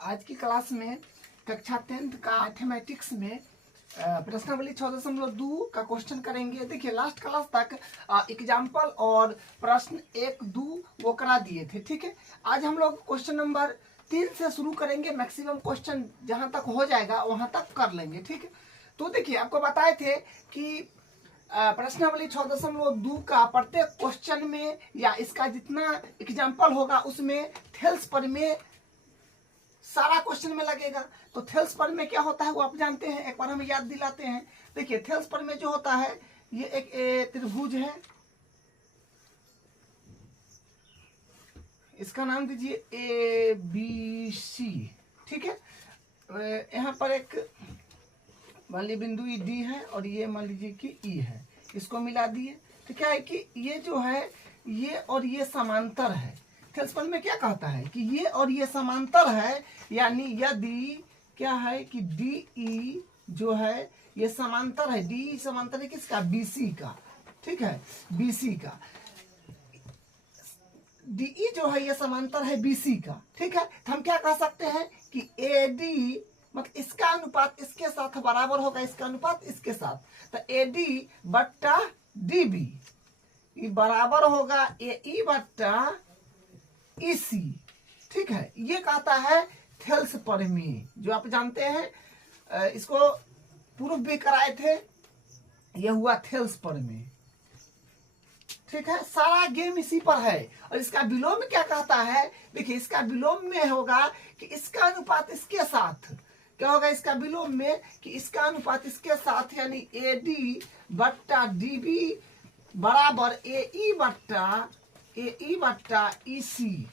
आज की क्लास में कक्षा 10th का मैथमेटिक्स में प्रश्नावली 6.2 का क्वेश्चन करेंगे। देखिए लास्ट क्लास तक एग्जाम्पल और प्रश्न 1-2 वो करा दिए थे, ठीक है। आज हम लोग क्वेश्चन नंबर 3 से शुरू करेंगे। मैक्सिमम क्वेश्चन जहां तक हो जाएगा वहां तक कर लेंगे, ठीक है। तो देखिए आपको बताए थे कि प्रश्नावली 6.2 का प्रत्येक क्वेश्चन में या इसका जितना एग्जाम्पल होगा उसमें थेल्स प्रमेय सारा क्वेश्चन में लगेगा। तो थेल्स प्रमेय क्या होता है वो आप जानते हैं, एक बार हमें याद दिलाते हैं। देखिए थेल्स प्रमेय जो होता है ये एक त्रिभुज है, इसका नाम दीजिए ABC, ठीक है। यहाँ पर एक मान लीजिए बिंदु डी है और ये मान लीजिए कि ई है, इसको मिला दिए तो क्या है कि ये जो है ये और ये समांतर है। थेल्स प्रमेय में क्या कहता है कि ये और ये समांतर है, यानी यदि क्या है कि डी ई जो है ये समांतर है, डी समांतर है किसका, बीसी का, ठीक है, बीसी का। डी जो है ये समांतर है बीसी का, ठीक है। तो हम क्या कह सकते हैं कि एडी मतलब इसका अनुपात इसके साथ बराबर होगा, इसका अनुपात इसके साथ, तो एडी बट्टा डीबी बराबर होगा एई बट्टा ईसी, ठीक है। ये कहता है थेल्स प्रमेय, जो आप जानते हैं, इसको पूर्व भी कराए थे। ये हुआ थेल्स प्रमेय, ठीक है। सारा गेम इसी पर है। और इसका विलोम क्या कहता है, देखिए इसका विलोम में होगा कि इसका अनुपात इसके साथ क्या होगा, इसका विलोम में कि इसका अनुपात इसके साथ, यानी एडी बट्टा डीबी बराबर एई बट्टा ईसी,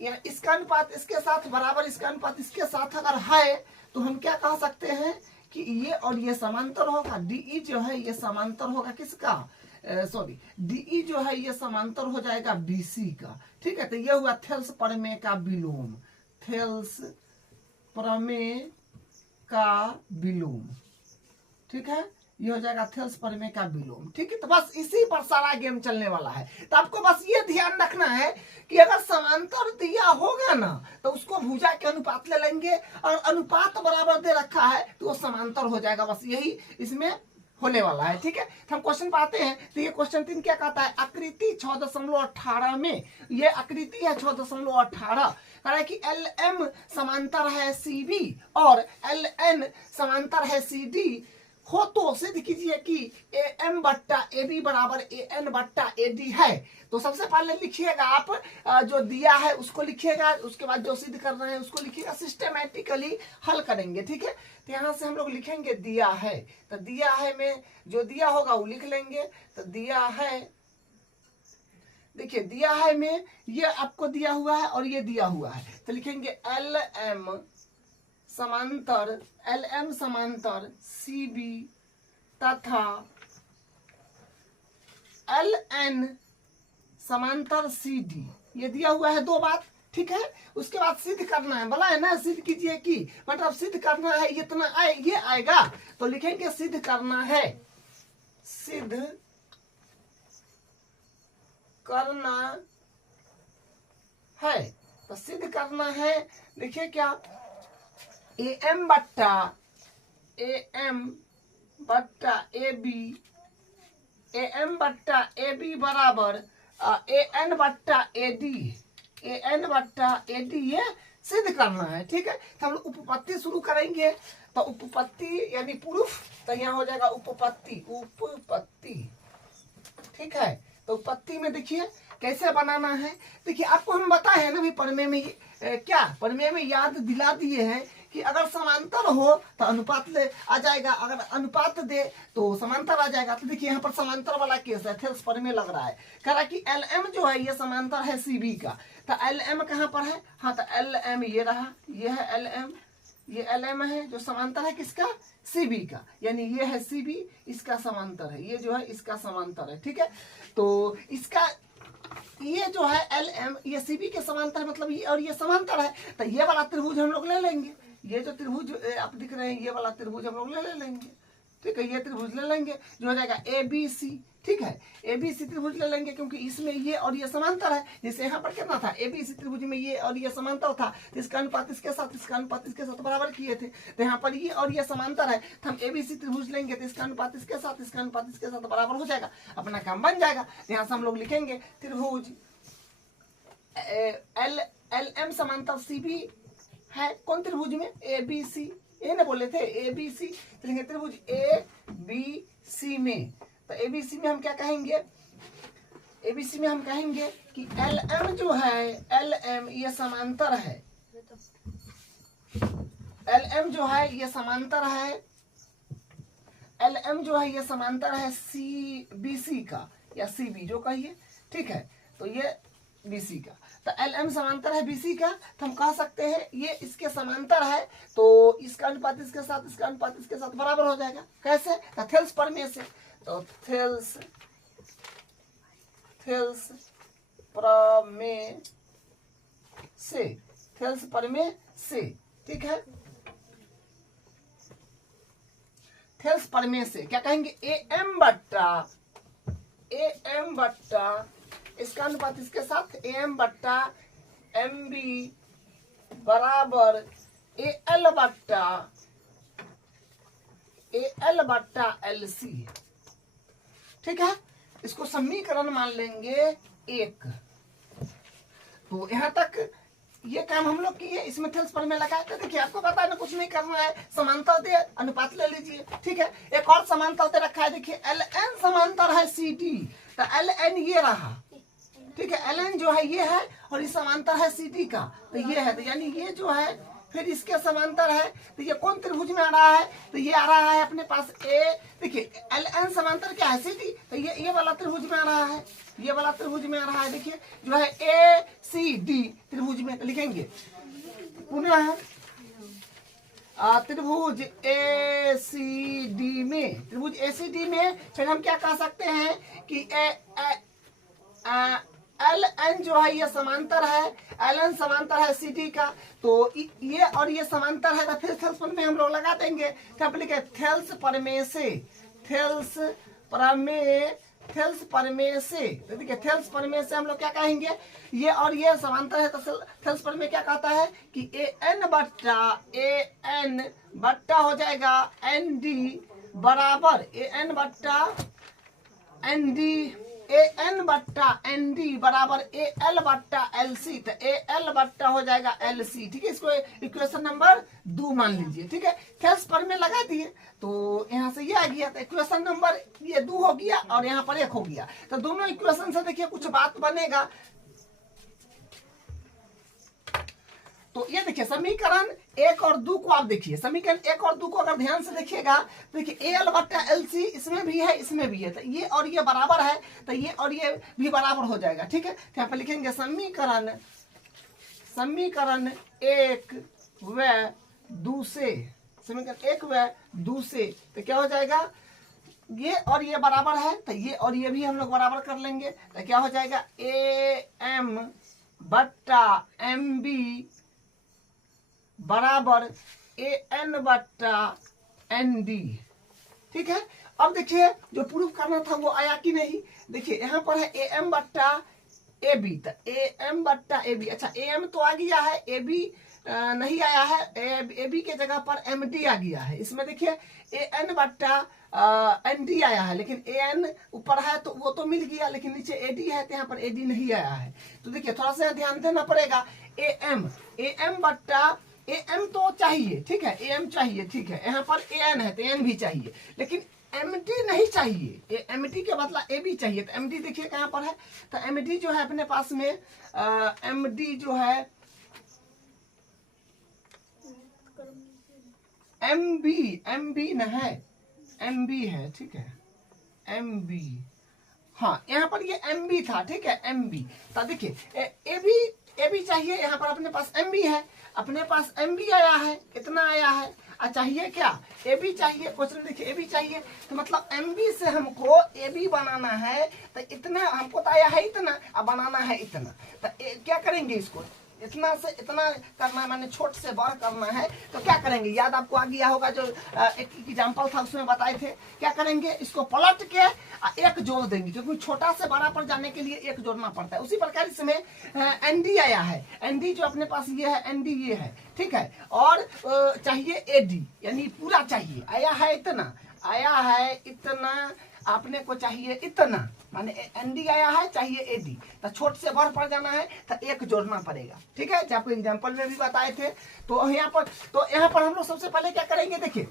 यानी इसका अनुपात इसके साथ बराबर इसका अनुपात इसके साथ अगर है तो हम क्या कह सकते हैं कि ये और ये समांतर होगा। डीई जो है ये समांतर होगा किसका, सॉरी डीई जो है ये समांतर हो जाएगा बीसी का, ठीक है। तो ये हुआ थेल्स प्रमेय का विलोम, थेल्स प्रमेय का विलोम, ठीक है। ये हो जाएगा थेल्स प्रमेय का विलोम, ठीक है। तो बस इसी पर सारा गेम चलने वाला है। तो आपको बस ये ध्यान रखना है कि अगर समांतर दिया होगा ना तो उसको भुजा के अनुपात ले लेंगे, और अनुपात बराबर दे रखा है तो वो समांतर हो जाएगा। बस यही इसमें होने वाला है, ठीक है। तो हम क्वेश्चन पाते हैं। तो ये क्वेश्चन 3 क्या कहता है, आकृति 6.18 में, ये आकृति है 6.18, कह रहा है कि LM समांतर है CB और LN समांतर है CD हो तो सिद्ध कीजिए कि AM बट्टा AB बराबर AN बट्टा AD है। तो सबसे पहले लिखिएगा आप, जो दिया है उसको लिखिएगा, उसके बाद जो सिद्ध करना है उसको लिखिएगा, सिस्टेमेटिकली हल करेंगे, ठीक है। तो यहाँ से हम लोग लिखेंगे दिया है, तो दिया है में जो दिया होगा वो लिख लेंगे। तो दिया है, देखिए दिया है में ये आपको दिया हुआ है और ये दिया हुआ है, तो लिखेंगे LM समांतर CB तथा LN समांतर CD, ये दिया हुआ है 2 बात, ठीक है। उसके बाद सिद्ध करना है, बोला है ना सिद्ध कीजिए कि मतलब सिद्ध करना है, इतना आए ये आएगा तो लिखेंगे सिद्ध करना है, सिद्ध करना है। तो सिद्ध करना है, देखिए क्या AM बट्टा AB बराबर AN बट्टा AD, ये सिद्ध करना है, ठीक है। तो हम लोग उपपत्ति शुरू करेंगे। तो उपपत्ति यानी प्रूफ, तो यहाँ हो जाएगा उपपत्ति, ठीक है। तो उपपत्ति में देखिए कैसे बनाना है। देखिए आपको हम बताए हैं ना भी प्रमेय में क्या प्रमेय में याद दिला दिए हैं कि अगर समांतर हो तो अनुपात ले आ जाएगा, अगर अनुपात दे तो समांतर आ जाएगा। तो देखिए यहाँ पर समांतर वाला केस है, थेल्स प्रमेय लग रहा है, कह रहा है कि LM जो है ये समांतर है CB का। तो LM कहाँ पर है, हाँ तो LM ये रहा, ये है LM, ये LM है जो समांतर है किसका, CB का, यानी ये है CB, इसका समांतर है, ये जो है इसका समांतर है, ठीक है। तो इसका ये जो है LM ये CB के समांतर मतलब ये और ये समांतर है, तो ये वाला त्रिभुज हम लोग ले लेंगे। ये जो त्रिभुज आप दिख रहे हैं ये वाला त्रिभुज हम लोग ले लेंगे, ठीक है, ये त्रिभुज ले लेंगे जो हो जाएगा ABC, ठीक है, ABC त्रिभुज ले लेंगे क्योंकि इसमें ये और ये समांतर है। जैसे यहाँ पर कितना था, ABC त्रिभुज में ये और ये समांतर था, तो इसका अनुपात इसके साथ, इसका अनुपात इसके साथ बराबर किए थे। तो यहाँ पर ये और ये समांतर है, तो हम ABC त्रिभुज लेंगे तो इसका अनुपात इसके साथ, इसका अनुपात इसके साथ बराबर हो जाएगा, अपना काम बन जाएगा। यहाँ से हम लोग लिखेंगे त्रिभुज LM समांतर CB है, कौन त्रिभुज में, ABC, ये ना बोले थे ABC, तो त्रिभुज ABC में, तो ABC में हम क्या कहेंगे, ABC में हम कहेंगे कि LM जो है, LM ये समांतर है, LM जो है ये समांतर है, LM जो है ये समांतर है CBC का या CB जो कहिए, ठीक है, तो ये BC का, तो LM समांतर है BC का, तो हम कह सकते हैं ये इसके समांतर है, तो इसका अनुपात इसके साथ, इसका अनुपात इसके साथ बराबर हो जाएगा। कैसे, तो थेल्स प्रमेय से, तो थेल्स प्रमेय से, थेल्स प्रमेय से, ठीक है, थेल्स प्रमेय से क्या कहेंगे, AM बट्टा इसका अनुपात इसके साथ AM बट्टा MB बराबर AL बट्टा LC, ठीक है, इसको समीकरण मान लेंगे 1। तो यहाँ तक ये काम हम लोग किए, इसमें थेल्स प्रमेय लगाए। तो देखिए आपको पता है ना, कुछ नहीं करना है, समांतर दे अनुपात ले लीजिए, ठीक है। एक और समांतर दे रखा है, देखिए LN समांतर है CD, तो LN ये रहा, ठीक है, LN जो है ये है और ये समांतर है CD का, तो ये है, तो यानी ये जो है फिर इसके समांतर है, तो ये कौन त्रिभुज में आ रहा है, तो ये आ रहा है अपने पास देखिए LN समांतर क्या है CD, तो ये वाला त्रिभुज में आ रहा है, ये वाला त्रिभुज में आ रहा है, देखिए जो है ACD त्रिभुज में, तो लिखेंगे पुनः त्रिभुज ACD में, त्रिभुज ACD में फिर हम क्या कह सकते हैं कि LN जो है ये समांतर है, LN समांतर है CD का, तो ये और ये समांतर है, तो फिर थेल्स प्रमेय हम लोग लगा देंगे। क्या लिखे, थेल्स प्रमेय से, थेल्स प्रमेय से, तो देखिए थेल्स प्रमेय से हम लोग क्या कहेंगे, ये और ये समांतर है, तो थेल्स प्रमेय क्या कहता है कि AN बट्टा हो जाएगा ND बराबर AN बट्टा ND बराबर AL बट्टा LC, तो AL बट्टा हो जाएगा LC, ठीक है, इसको इक्वेशन नंबर 2 मान लीजिए, ठीक है। थेल्स प्रमेय लगा दिए तो यहाँ से ये आ गया, तो इक्वेशन नंबर ये 2 हो गया और यहाँ पर 1 हो गया, तो दोनों इक्वेशन से देखिए कुछ बात बनेगा। तो ये देखिए समीकरण 1 और 2 को आप देखिए, समीकरण 1 और 2 को अगर ध्यान से देखिएगा तो देखिए AL बट्टा LC इसमें भी है, इसमें भी है, तो ये और ये बराबर है, तो ये और ये भी बराबर हो जाएगा, ठीक है। तो यहाँ पे लिखेंगे समीकरण 1 व 2 से, समीकरण 1 व 2 से, तो क्या हो जाएगा, ये और ये बराबर है, तो ये और ये भी हम लोग बराबर कर लेंगे, तो क्या हो जाएगा AM बट्टा MB बराबर AN बट्टा ND, ठीक है। अब देखिए जो प्रूफ करना था वो आया कि नहीं, देखिए यहाँ पर है AM बट्टा AB, तो AM बट्टा AB, अच्छा AM तो आ गया है, AB नहीं आया है, AB के जगह पर MD आ गया है, इसमें देखिए AN बट्टा ND आया है, लेकिन AN ऊपर है तो वो तो मिल गया, लेकिन नीचे AD है तो यहाँ पर AD नहीं आया है, तो देखिए थोड़ा सा ध्यान देना पड़ेगा। AM बट्टा AM तो चाहिए, ठीक है, AM चाहिए, ठीक है, यहाँ पर AN है तो AN भी चाहिए, लेकिन MD नहीं चाहिए, MD के बदला AB चाहिए, तो MD देखिए कहाँ पर है, तो MD जो है अपने पास में MD जो है MB न है, MB है, ठीक है, MB, हाँ यहाँ पर ये MB था, ठीक है, MB, तो देखिए AB चाहिए, यहाँ पर अपने पास MB है, अपने पास MB आया है, इतना आया है, चाहिए क्या AB चाहिए, क्वेश्चन देखिए AB चाहिए, तो मतलब MB से हमको AB बनाना है, तो इतना हमको तो आया है इतना, अब बनाना है इतना, तो क्या करेंगे, इसको इतना से इतना करना माने छोट से बड़ करना है, तो क्या करेंगे, याद आपको आ गया होगा जो एक एग्जाम्पल था उसमें बताए थे। क्या करेंगे, इसको पलट के एक जोड़ देंगे, क्योंकि छोटा से बड़ा पर जाने के लिए एक जोड़ना पड़ता है। उसी प्रकार इसमें एनडी आया है, एनडी जो अपने पास ये है, एनडी ये है, ठीक है, और चाहिए एडी, यानी पूरा चाहिए, आया है इतना, आया है इतना, आपने को चाहिए इतना, माने एनडी आया है, चाहिए एडी, तो छोट से बड़ पर जाना है तो एक जोड़ना पड़ेगा, ठीक है, जो आपको एग्जाम्पल में भी बताए थे। तो यहाँ पर हम लोग सबसे पहले क्या करेंगे, देखिए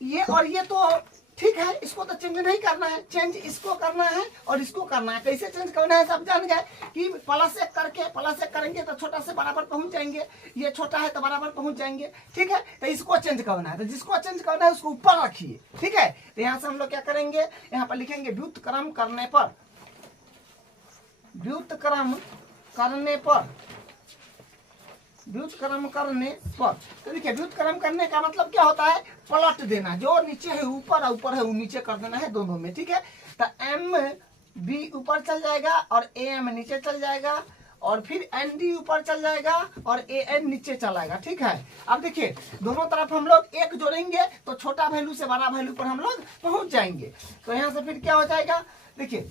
ये और ये तो ठीक है, इसको तो चेंज नहीं करना है, चेंज इसको करना है और इसको करना है। कैसे चेंज करना है सब जान गए कि प्लस एक करके, प्लस एक करेंगे तो छोटा से बराबर पहुंच जाएंगे, ये छोटा है तो बराबर पहुंच जाएंगे, ठीक है। तो इसको चेंज करना है, तो जिसको चेंज करना है उसको ऊपर रखिए, ठीक है। तो यहाँ से हम लोग क्या करेंगे, यहाँ पर लिखेंगे व्युत्क्रम करने पर, व्युत्क्रम करने पर, व्युत्क्रम करने पर। तो देखिए व्युत्क्रम करने का मतलब क्या होता है, पलट देना, जो नीचे है ऊपर और ऊपर है वो नीचे कर देना है, दोनों में, ठीक है। तो एम बी ऊपर चल जाएगा और ए एम नीचे चल जाएगा, और फिर एन डी ऊपर चल जाएगा और ए एन नीचे चलाएगा, ठीक है। अब देखिए दोनों तरफ हम लोग एक जोड़ेंगे तो छोटा वैल्यू से बड़ा वैल्यू पर हम लोग पहुंच जाएंगे। तो यहाँ से फिर क्या हो जाएगा, देखिए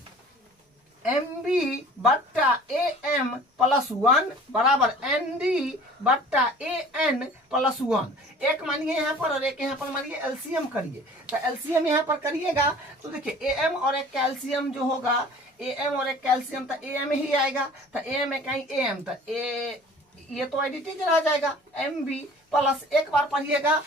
एम बी बट्टा ए एम प्लस 1 बराबर एन डी बट्टा ए एन प्लस 1। एक मानिए यहाँ पर और एक यहाँ पर मानिए, एलसीएम करिए। तो एलसीएम यहाँ पर करिएगा तो देखिए ए एम और एक कैल्शियम जो होगा, ए एम और एक कैल्शियम, तो ए एम ही आएगा, तो ए एम एक ए एम, तो ये तो एडिटिव रह जाएगा, एम बी प्लस एक बार पढ़िएगा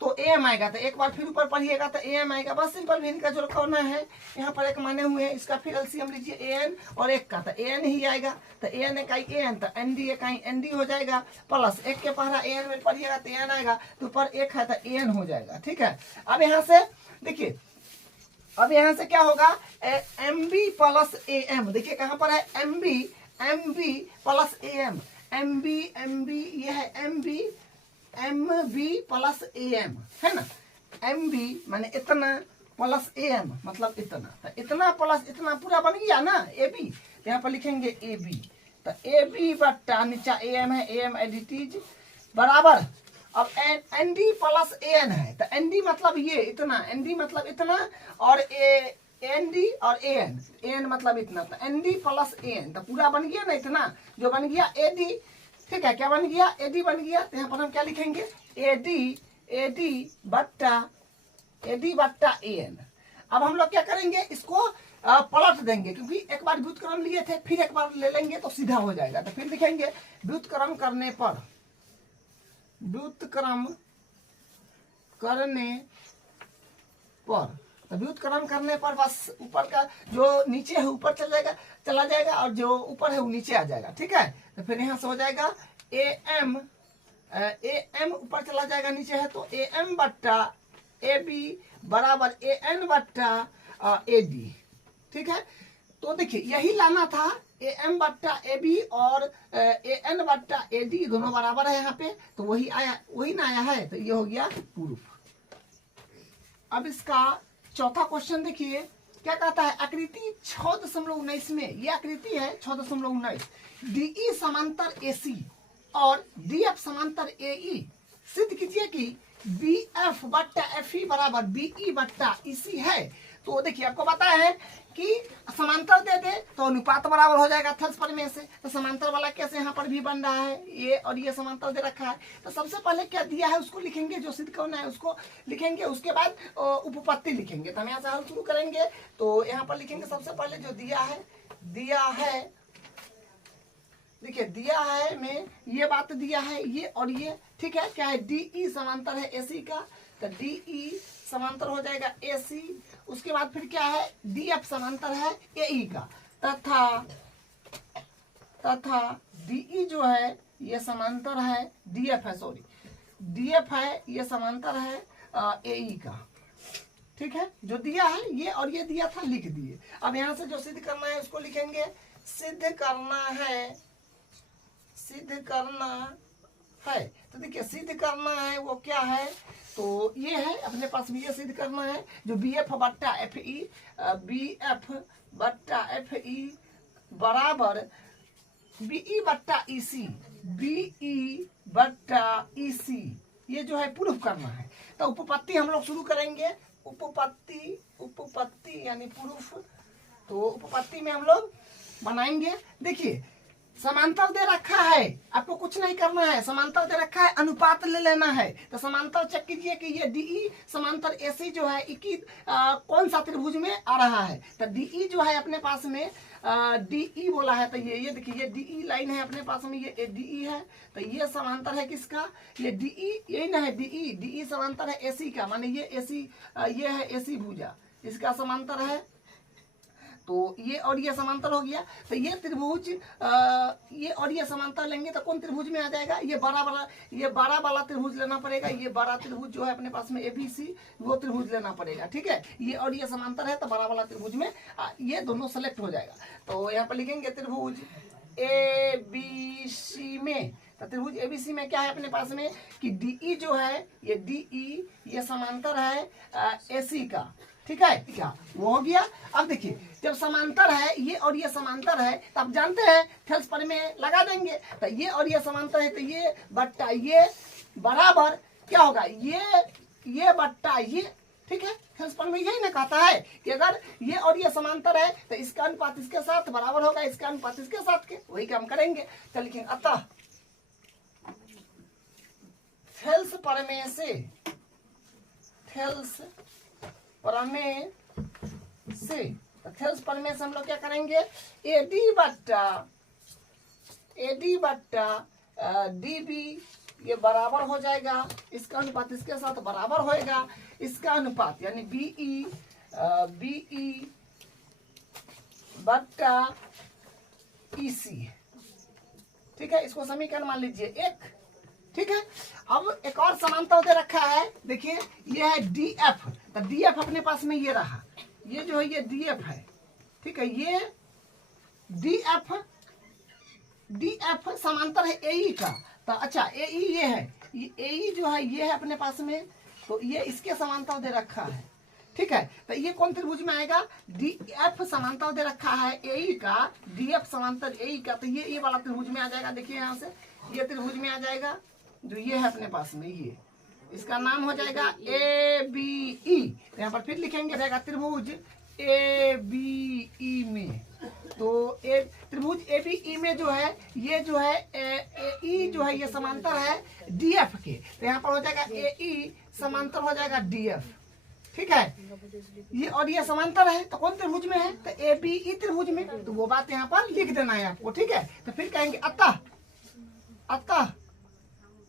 तो ए एम आएगा, तो एक बार फिर ऊपर पढ़िएगा तो ए एम आएगा, बस सिंपल भी इनका जो रखना है यहाँ पर एक माने हुए हैं, इसका फिर एलसीएम लीजिए ए एन और एक का, तो ए एन ही आएगा, तो ए एन इकाई ए एन, तो एन डी इकाई एन डी हो जाएगा, प्लस एक के पहला ए एन में पढ़िएगा तो ए एन आएगा, तो ऊपर एक है तो ए एन हो जाएगा, ठीक है। अब यहाँ से देखिए, अब यहाँ से क्या होगा, M B plus A M, देखिए कहाँ पर है M B plus A M, M B ये है M B plus A M, है ना, एम बी माने इतना प्लस ए एम मतलब इतना, तो इतना प्लस इतना पूरा बन गया ना ए बी, तो यहाँ पर लिखेंगे ए बी, तो ए बी बट्टा नीचा ए एम है, ए एम एडिटीज बराबर, अब N D plus A N है, तो एन डी मतलब ये इतना, एन डी मतलब इतना, और एन डी और ए एन मतलब इतना, तो N D plus A N, तो पूरा बन गया ना इतना, जो बन गया ए डी, ठीक है, क्या बन गया, एडी बन गया। तो यहाँ पर हम क्या लिखेंगे, एडी बट्टा ए एन। अब हम लोग क्या करेंगे, इसको पलट देंगे, क्योंकि एक बार व्युत्क्रम लिए थे, फिर एक बार ले लेंगे तो सीधा हो जाएगा। तो फिर लिखेंगे व्युत्क्रम करने पर, व्युत्क्रम करने पर, तो व्युत्क्रम करने पर बस ऊपर का जो नीचे है ऊपर चला जाएगा और जो ऊपर है वो नीचे आ जाएगा, ठीक है। तो फिर यहाँ से हो जाएगा ए एम ऊपर चला जाएगा, नीचे है तो ए एम बट्टा ए बी बराबर ए एन बट्टा ए डी, ठीक है। तो देखिए यही लाना था, ए एम बट्टा ए बी और ए एन बट्टा ए डी दोनों बराबर है यहाँ पे, तो वही आया, वही ना आया है, तो ये हो गया प्रूफ। अब इसका चौथा क्वेश्चन देखिए क्या कहता है, आकृति 6.19 में, ये आकृति है 6.19, डीई समांतर एसी और डीएफ समांतर एई, सिद्ध कीजिए कि बी एफ बट्टा एफ ई बराबर बीई बट्टा ईसी है। तो देखिए आपको पता है कि समांतर दे दे तो अनुपात बराबर हो जाएगा थल्स में से, तो समांतर वाला कैसे यहाँ पर भी बन रहा है, ये और ये समांतर दे रखा है। तो सबसे पहले क्या दिया है उसको लिखेंगे, जो सिद्ध करना है उसको लिखेंगे, उसके बाद उपपत्ति लिखेंगे। तो हम यहाँ से हल शुरू करेंगे, तो यहाँ पर लिखेंगे सबसे पहले जो दिया है, देखिए दिया है में ये बात दिया है, ये और ये, ठीक है। क्या है, डीई समांतर है एसी का, तो डीई समांतर हो जाएगा एसी, उसके बाद फिर क्या है, डीएफ समांतर है एई का, तथा डीई जो है ये समांतर है, डीएफ है, सॉरी डीएफ है ये समांतर है एई का, ठीक है। जो दिया है ये और ये दिया था, लिख दिए। अब यहाँ से जो सिद्ध करना है उसको लिखेंगे, सिद्ध करना है। तो देखिए सिद्ध करना है वो क्या है, तो ये है अपने पास भी, ये सिद्ध करना है जो बी एफ बट्टा एफ ई बराबर बीई बट्टा ईसी, बीई बट्टा ईसी, ये जो है प्रूफ करना है। तो उपपत्ति हम लोग शुरू करेंगे, उपपत्ति, उपपत्ति यानी प्रूफ। तो उपपत्ति में हम लोग बनाएंगे। देखिए समांतर दे रखा है, आपको कुछ नहीं करना है, समांतर दे रखा है, अनुपात ले लेना है। तो समांतर चेक कीजिए कि ये डीई समांतर एसी जो है कौन सा त्रिभुज में आ रहा है। तो डीई जो है अपने पास में डीई बोला है, तो ये देखिए ये डीई लाइन है अपने पास में, ये डीई है। तो ये समांतर है किसका, ये डीई, यही ना है डीई, डीई समांतर है एसी का, माने ये एसी, ये है एसी भुजा, इसका समांतर है। तो ये और ये समांतर हो गया। तो ये त्रिभुज ये और ये समांतर लेंगे तो कौन त्रिभुज में आ जाएगा, ये बड़ा वाला त्रिभुज लेना पड़ेगा। ये बड़ा त्रिभुज जो है अपने पास में एबीसी, वो त्रिभुज लेना पड़ेगा, ठीक है। ये और ये समांतर है तो बड़ा वाला त्रिभुज में ये दोनों सेलेक्ट हो जाएगा। तो यहाँ पर लिखेंगे त्रिभुज एबीसी में। तो त्रिभुज एबीसी में क्या है अपने पास में कि डीई जो है, ये डीई ये समांतर है एसी का, ठीक है। क्या वो हो गया। अब देखिए जब समांतर है ये और ये समांतर है तो आप जानते हैं थेल्स पर में लगा देंगे। तो ये और ये समांतर है तो ये बट्टा ये बराबर क्या होगा, ये बट्टा ये, ठीक है। थेल्स पर में यही ना कहता है कि अगर ये और ये समांतर है तो इसका अनुपात इसके साथ बराबर होगा, इसका अनुपात इसके साथ के, वही काम करेंगे। तो लिखेंगे अतः थेल्स प्रमेय से, थेल्स प्रमेय से, थेल्स प्रमेय से हम लोग क्या करेंगे, एडी बट्टा डीबी ये बराबर हो जाएगा, इसका अनुपात इसके साथ बराबर होएगा, इसका अनुपात यानी बीई बट्टा ईसी, ठीक है। इसको समीकरण मान लीजिए एक, ठीक है। अब एक और समांतर दे रखा है, देखिए ये है डीएफ। तो डीएफ अपने पास में ये रहा, ये जो है ये डीएफ है, ठीक है। ये डीएफ समांतर है एई का। तो अच्छा एई ये है, ये एई जो है ये है अपने पास में, तो ये इसके समांतर दे रखा है, ठीक है। तो ये कौन त्रिभुज में आएगा, डीएफ समांतर दे रखा है एई का, डीएफ समांतर एई का, तो ये वाला त्रिभुज में आ जाएगा। देखिए यहाँ से ये त्रिभुज में आ जाएगा जो ये है अपने पास में, ये इसका नाम हो जाएगा ए बी ई। यहाँ पर फिर लिखेंगे रहेगा त्रिभुज ए बी ई में। तो त्रिभुज ए बी ई में जो है ये जो है ए जो है ये समांतर है डीएफ के। तो यहाँ पर हो जाएगा ए ई समांतर हो जाएगा डीएफ, ठीक है। ये और ये समांतर है तो कौन त्रिभुज में है, तो ए बी ई त्रिभुज में। तो वो बात यहाँ पर लिख देना है आपको, ठीक है। तो फिर कहेंगे अतः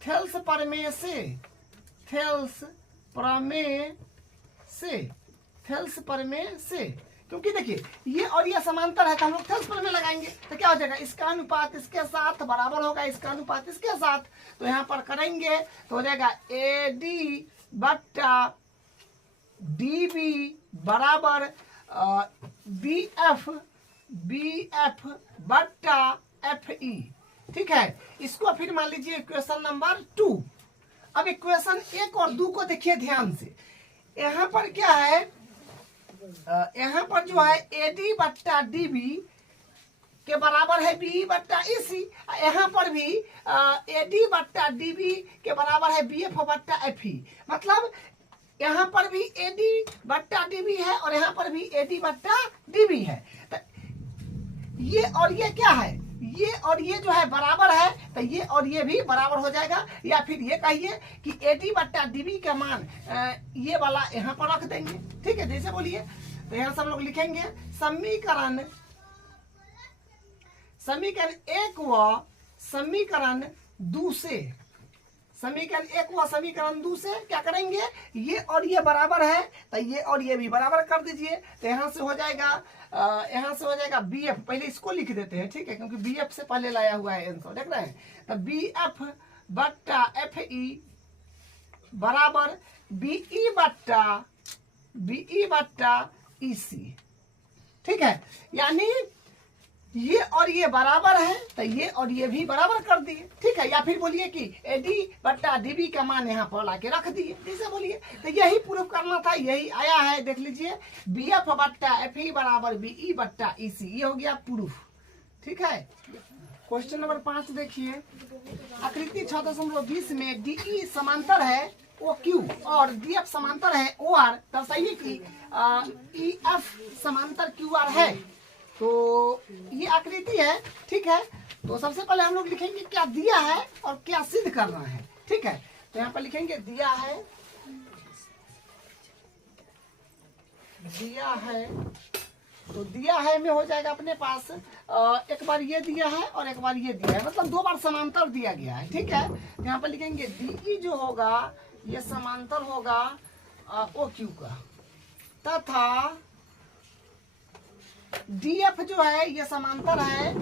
थेल्स प्रमेय से, थेल्स प्रमेय से, क्योंकि देखिए ये और ये समांतर है तो हम लोग थेल्स प्रमेय लगाएंगे। तो क्या हो जाएगा, इसका अनुपात इसके साथ बराबर होगा, इसका अनुपात इसके साथ। तो यहाँ पर करेंगे तो हो जाएगा ए डी बट्टा डी बी बराबर बी एफ बट्टा एफ ई, ठीक है। इसको फिर मान लीजिए इक्वेशन नंबर 2। अब इक्वेशन 1 और 2 को देखिए ध्यान से। यहाँ पर क्या है, यहाँ पर जो है एडी बट्टा डीबी के बराबर है बी बट्टा ईसी। यहाँ पर भी एडी बट्टा डीबी के बराबर है बी एफ बट्टा एफ ई। मतलब यहाँ पर भी एडी बट्टा डीबी है और यहाँ पर भी एडी बट्टा डीबी है। तो ये और ये क्या है, ये और ये जो है बराबर है, तो ये और ये भी बराबर हो जाएगा। या फिर ये कहिए कि एडी बट्टा डीबी का मान ये वाला यहाँ पर रख देंगे, ठीक है। जैसे बोलिए तो यहाँ सब लोग लिखेंगे समीकरण 1 व समीकरण 2 से, समीकरण 1 व समीकरण 2 से क्या करेंगे, ये और ये बराबर है तो ये और ये भी बराबर कर दीजिए। तो यहाँ से हो जाएगा बी एफ, पहले इसको लिख देते हैं, ठीक है, क्योंकि बी एफ से पहले लाया हुआ है आंसर, देख रहे हैं। तो बी एफ बट्टा एफ ई बराबर बीई बट्टा ई सी, ठीक है। यानी ये और ये बराबर है तो ये और ये भी बराबर कर दिए, ठीक है। या फिर बोलिए कि एडी बट्टा डीबी का मान यहाँ पर लाके रख दिए, जैसे बोलिए। तो यही प्रूफ करना था, यही आया है, देख लीजिए बी एफ बट्टा एफ ई बराबर बीई बट्टा ई सी, ये हो गया प्रूफ, ठीक है। क्वेश्चन नंबर 5 देखिए, आकृति 6.20 में डीई समांतर है ओ क्यू और डीएफ समांतर है ओ आर, दर्शाइए कि ईएफ समांतर क्यू आर है। तो ये आकृति है, ठीक है। तो सबसे पहले हम लोग लिखेंगे क्या दिया है और क्या सिद्ध करना है, ठीक है। तो यहाँ पर लिखेंगे दिया है, तो दिया है में हो जाएगा अपने पास एक बार ये दिया है और एक बार ये दिया है, मतलब 2 बार समांतर दिया गया है, ठीक है। तो यहाँ पर लिखेंगे डीई जो होगा ये समांतर होगा ओ क्यू का, तथा डीएफ जो है ये समांतर है,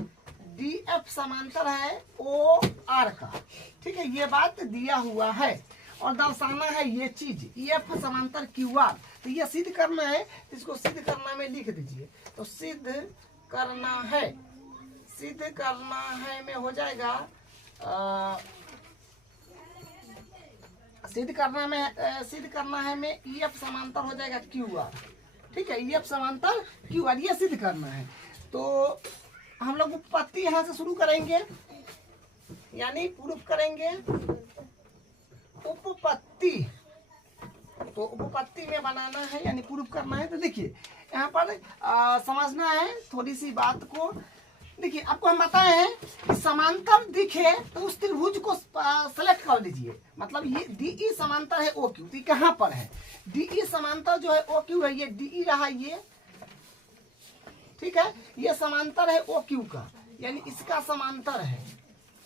डीएफ समांतर है ओ आर का, ठीक है। ये बात दिया हुआ है और दर्शाना है ये चीज ईएफ समांतर क्यू आर। तो ये सिद्ध करना है, इसको सिद्ध करना में लिख दीजिए। तो सिद्ध करना है में हो जाएगा सिद्ध करना है में ईएफ समांतर हो जाएगा क्यू आर, ठीक है। ईएफ समांतर क्यू आर ये सिद्ध करना है। तो हम लोग उत्पत्ति यहाँ से शुरू करेंगे, यानी प्रूफ करेंगे उपपत्ति। तो उपपत्ति में बनाना है यानी प्रूफ करना है। तो देखिए यहाँ पर समझना है थोड़ी सी बात को। देखिए आपको हम बताए हैं कि समांतर दिखे तो उस त्रिभुज को सेलेक्ट कर लीजिए। मतलब ये डीई समांतर है ओ क्यू, तो कहाँ पर है डीई समांतर जो है ओ क्यू है, ये डीई रहा ये, ठीक है। ये समांतर है ओ क्यू का, यानी इसका समांतर है,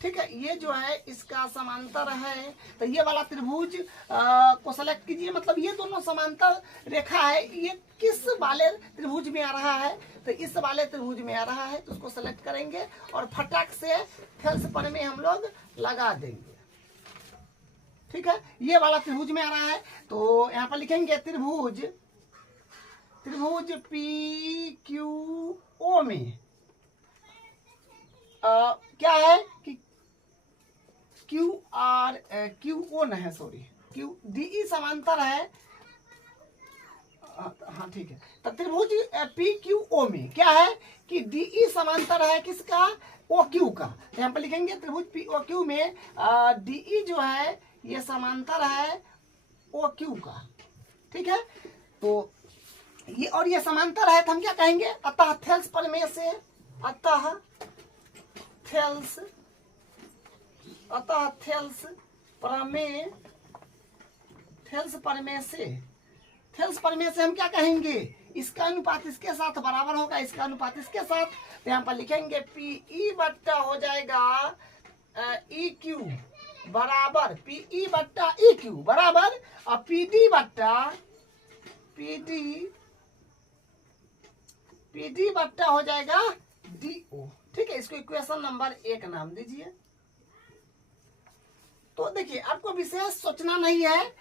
ठीक है। ये जो है इसका समांतर है। तो ये वाला त्रिभुज को सेलेक्ट कीजिए। मतलब ये दोनों समांतर रेखा है, ये किस वाले त्रिभुज में आ रहा है, तो इस वाले त्रिभुज में आ रहा है। तो उसको सेलेक्ट करेंगे और फटाक से फेल्स पर में हम लोग लगा देंगे, ठीक है। ये वाला त्रिभुज में आ रहा है। तो यहाँ पर लिखेंगे त्रिभुज पी क्यू ओ में क्या है कि क्यू ओ न है, सॉरी क्यू डीई समांतर है, हाँ ठीक है। तो त्रिभुज पी क्यू ओ में क्या है कि डीई समांतर है किसका, ओ क्यू का। तो यहाँ पर लिखेंगे त्रिभुज पी ओ क्यू में डीई जो है ये समांतर है ओ क्यू का, ठीक है। तो ये और ये समांतर है, तो हम क्या कहेंगे अतः थेल्स प्रमेय से, अतः थेल्स प्रमेय से हम क्या कहेंगे, इसका अनुपात इसके साथ बराबर होगा, इसका अनुपात इसके साथ। तो यहाँ पर लिखेंगे पीई बट्टा हो जाएगा ई क्यू बराबर पीई बट्टा ई क्यू बराबर और पीडी बट्टा हो जाएगा डीओ, ठीक है। इसको इक्वेशन नंबर 1 नाम दीजिए। तो देखिए आपको विशेष सोचना नहीं है,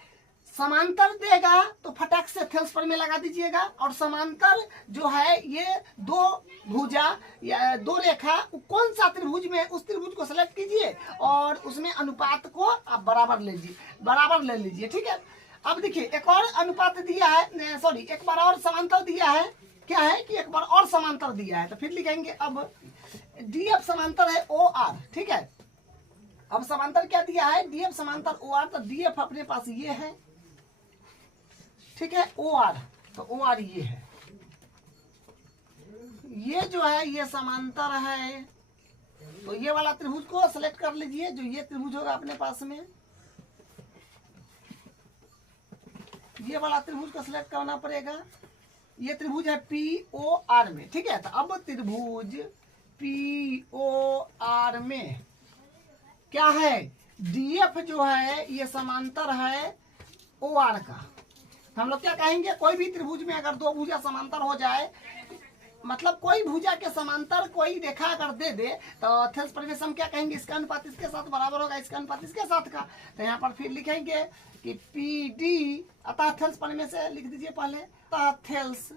समांतर देगा तो फटाक से थेल्स पर में लगा दीजिएगा। और समांतर जो है ये 2 भुजा या 2 रेखा कौन सा त्रिभुज में, उस त्रिभुज को सेलेक्ट कीजिए और उसमें अनुपात को आप बराबर ले लीजिए, ठीक है। अब देखिए एक और अनुपात दिया है, सॉरी एक बार और समांतर दिया है, क्या है कि एक बार और समांतर दिया है। तो फिर लिखेंगे अब डीएफ समांतर है ओ आर, ठीक है। अब समांतर क्या दिया है, डीएफ समांतर ओ आर। तो डीएफ अपने पास ये है, ठीक है। ओ आर, तो ओ आर ये है, ये जो है ये समांतर है। तो ये वाला त्रिभुज को सेलेक्ट कर लीजिए, जो ये त्रिभुज होगा अपने पास में, ये वाला त्रिभुज को सिलेक्ट करना पड़ेगा। ये त्रिभुज है पी ओ आर में, ठीक है। तो अब त्रिभुज पी ओ आर में क्या है, डीएफ जो है ये समांतर है ओ आर का। तो हम लोग क्या कहेंगे, कोई भी त्रिभुज में अगर 2 भुजा समांतर हो जाए, मतलब कोई भुजा के समांतर कोई रेखा अगर दे दे, तो थेल्स प्रमेय हम क्या कहेंगे, इसका अनुपात इसके साथ बराबर होगा, इसका अनुपात इसके साथ का। तो यहाँ पर फिर लिखेंगे कि पी डी, अतः थेल्स प्रमेय से लिख दीजिए पहले, अतः थेल्स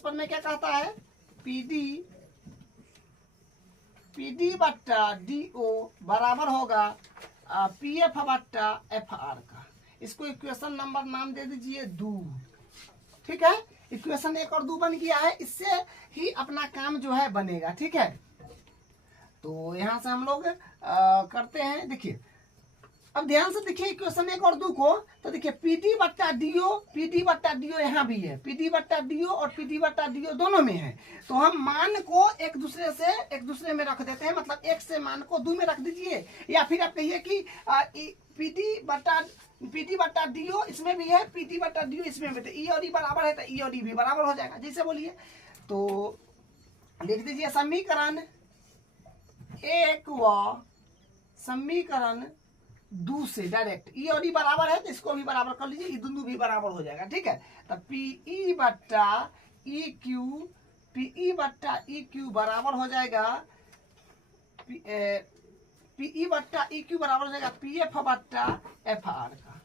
प्रमेय क्या कहता है, पीडी बट्टा डीओ बराबर होगा पीएफ बट्टा एफ आर का। इसको इक्वेशन नंबर नाम दे दीजिए 2, ठीक है। इक्वेशन 1 और 2 बन गया है, इससे ही अपना काम जो है बनेगा। ठीक है, तो यहाँ से हम लोग करते हैं। देखिए अब ध्यान से देखिए इक्वेशन 1 और 2 को, तो देखिए पीडी बट्टा डीओ यहाँ भी है, पीडी बट्टा डीओ और पीडी बट्टा डीओ दोनों में है। तो हम मान को एक दूसरे में रख देते हैं, मतलब एक से मान को 2 में रख दीजिए, या फिर आप कहिए कि पीडी बट्टा डीओ इसमें भी है, पीडी बट्टा डीओ इसमें भी, ई और ई बराबर है तो ई और ई भी बराबर हो जाएगा। जैसे बोलिए तो लिख दीजिए समीकरण 1 व समीकरण 2 से डायरेक्ट ई और ई बराबर है तो इसको भी बराबर कर लीजिए, ई दोनों भी बराबर हो जाएगा। ठीक है, तो पीई बट्टा ई क्यू बराबर हो जाएगा पीई बट्टा ई क्यू बराबर हो जाएगा पीएफ बट्टा एफ आर का।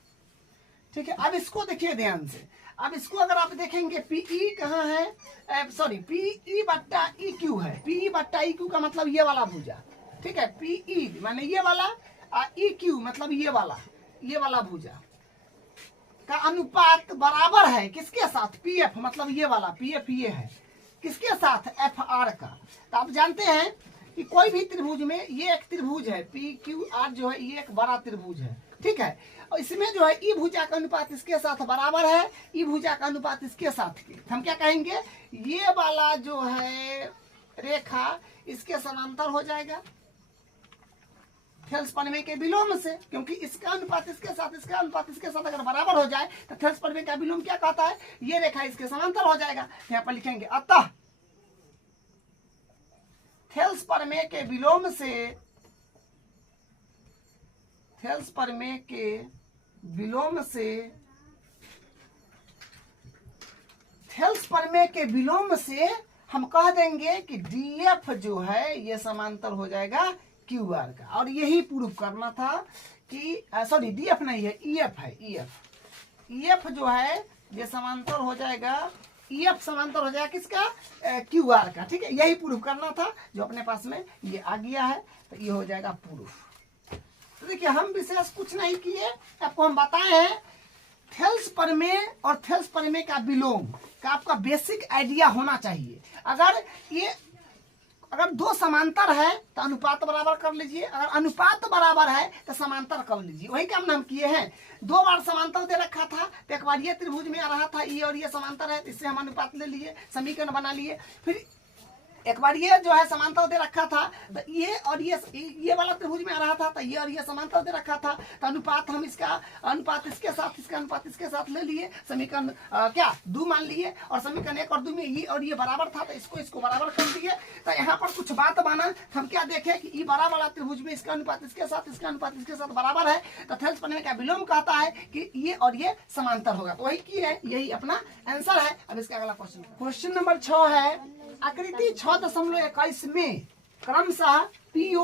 ठीक है, अब इसको देखिए ध्यान से, अब इसको अगर आप देखेंगे पीई कहाँ है, सॉरी पीई बट्टा ई क्यू है, पीई बट्टा ई क्यू का मतलब ये वाला भुजा। ठीक है, पीई माने ये वाला, ई क्यू मतलब ये वाला भुजा का अनुपात बराबर है किसके साथ, पीएफ मतलब ये वाला, पीएफ ये है किसके साथ, एफ आर का। तो आप जानते हैं कि कोई भी त्रिभुज में ये एक त्रिभुज है, पी क्यू आर जो है ये एक बड़ा त्रिभुज है। ठीक है, और इसमें जो है ई भुजा का अनुपात इसके साथ बराबर है, ई भुजा का अनुपात इसके साथ के, हम क्या कहेंगे, ये वाला जो है रेखा इसके समांतर हो जाएगा थेल्स प्रमेय के विलोम से, क्योंकि इसका अनुपात इसके साथ, इसका अनुपात इसके साथ अगर बराबर हो जाए तो थेल्स प्रमेय का विलोम क्या कहता है, ये रेखा इसके समांतर हो जाएगा। यहाँ पर लिखेंगे अतः थेल्स प्रमेय के विलोम से, थेल्स प्रमेय के विलोम से, थेल्स प्रमेय के विलोम से हम कह देंगे कि डीएफ जो है ये समांतर हो जाएगा क्यू आर का। और यही प्रूफ करना था कि सॉरी डीएफ नहीं है, ईएफ है, ईएफ जो है ये समांतर हो जाएगा, ईएफ समांतर हो जाएगा किसका, क्यू आर का। ठीक है, यही प्रूफ करना था जो अपने पास में ये आ गया है, तो ये हो जाएगा प्रूफ। तो देखिए हम विशेष कुछ नहीं किए, आपको हम बताए हैं थेल्स प्रमेय और थेल्स प्रमेय का विलोम का आपका बेसिक आइडिया होना चाहिए। अगर 2 समांतर है तो अनुपात बराबर कर लीजिए, अगर अनुपात बराबर है तो समांतर कर लीजिए, वही काम हम किए हैं। 2 बार समांतर दे रखा था तो एक बार ये त्रिभुज में आ रहा था ई और ये समांतर है, इससे हम अनुपात ले लिए, समीकरण बना लिए। फिर एक बार ये जो है समांतर दे रखा था तो ये और ये वाला त्रिभुज में आ रहा था तो ये और ये समांतर दे रखा था, तो अनुपात हम इसका अनुपात इसके साथ, इसका अनुपात इसके साथ ले लिए, समीकरण क्या 2 मान लिए, और समीकरण 1 और 2 में ये और ये बराबर था तो इसको बराबर कर दिए। तो यहाँ पर कुछ बात माना, हम क्या देखे कि ई बराबर वाला त्रिभुज में इसका अनुपात इसके साथ, इसका अनुपात इसके साथ बराबर है, तो थेल्स प्रमेय का विलोम कहता है कि ये और ये समांतर होगा। तो वही की है, यही अपना आंसर है। अब इसका अगला क्वेश्चन नंबर 6 है, आकृति 6.21 में क्रमशः पीओ,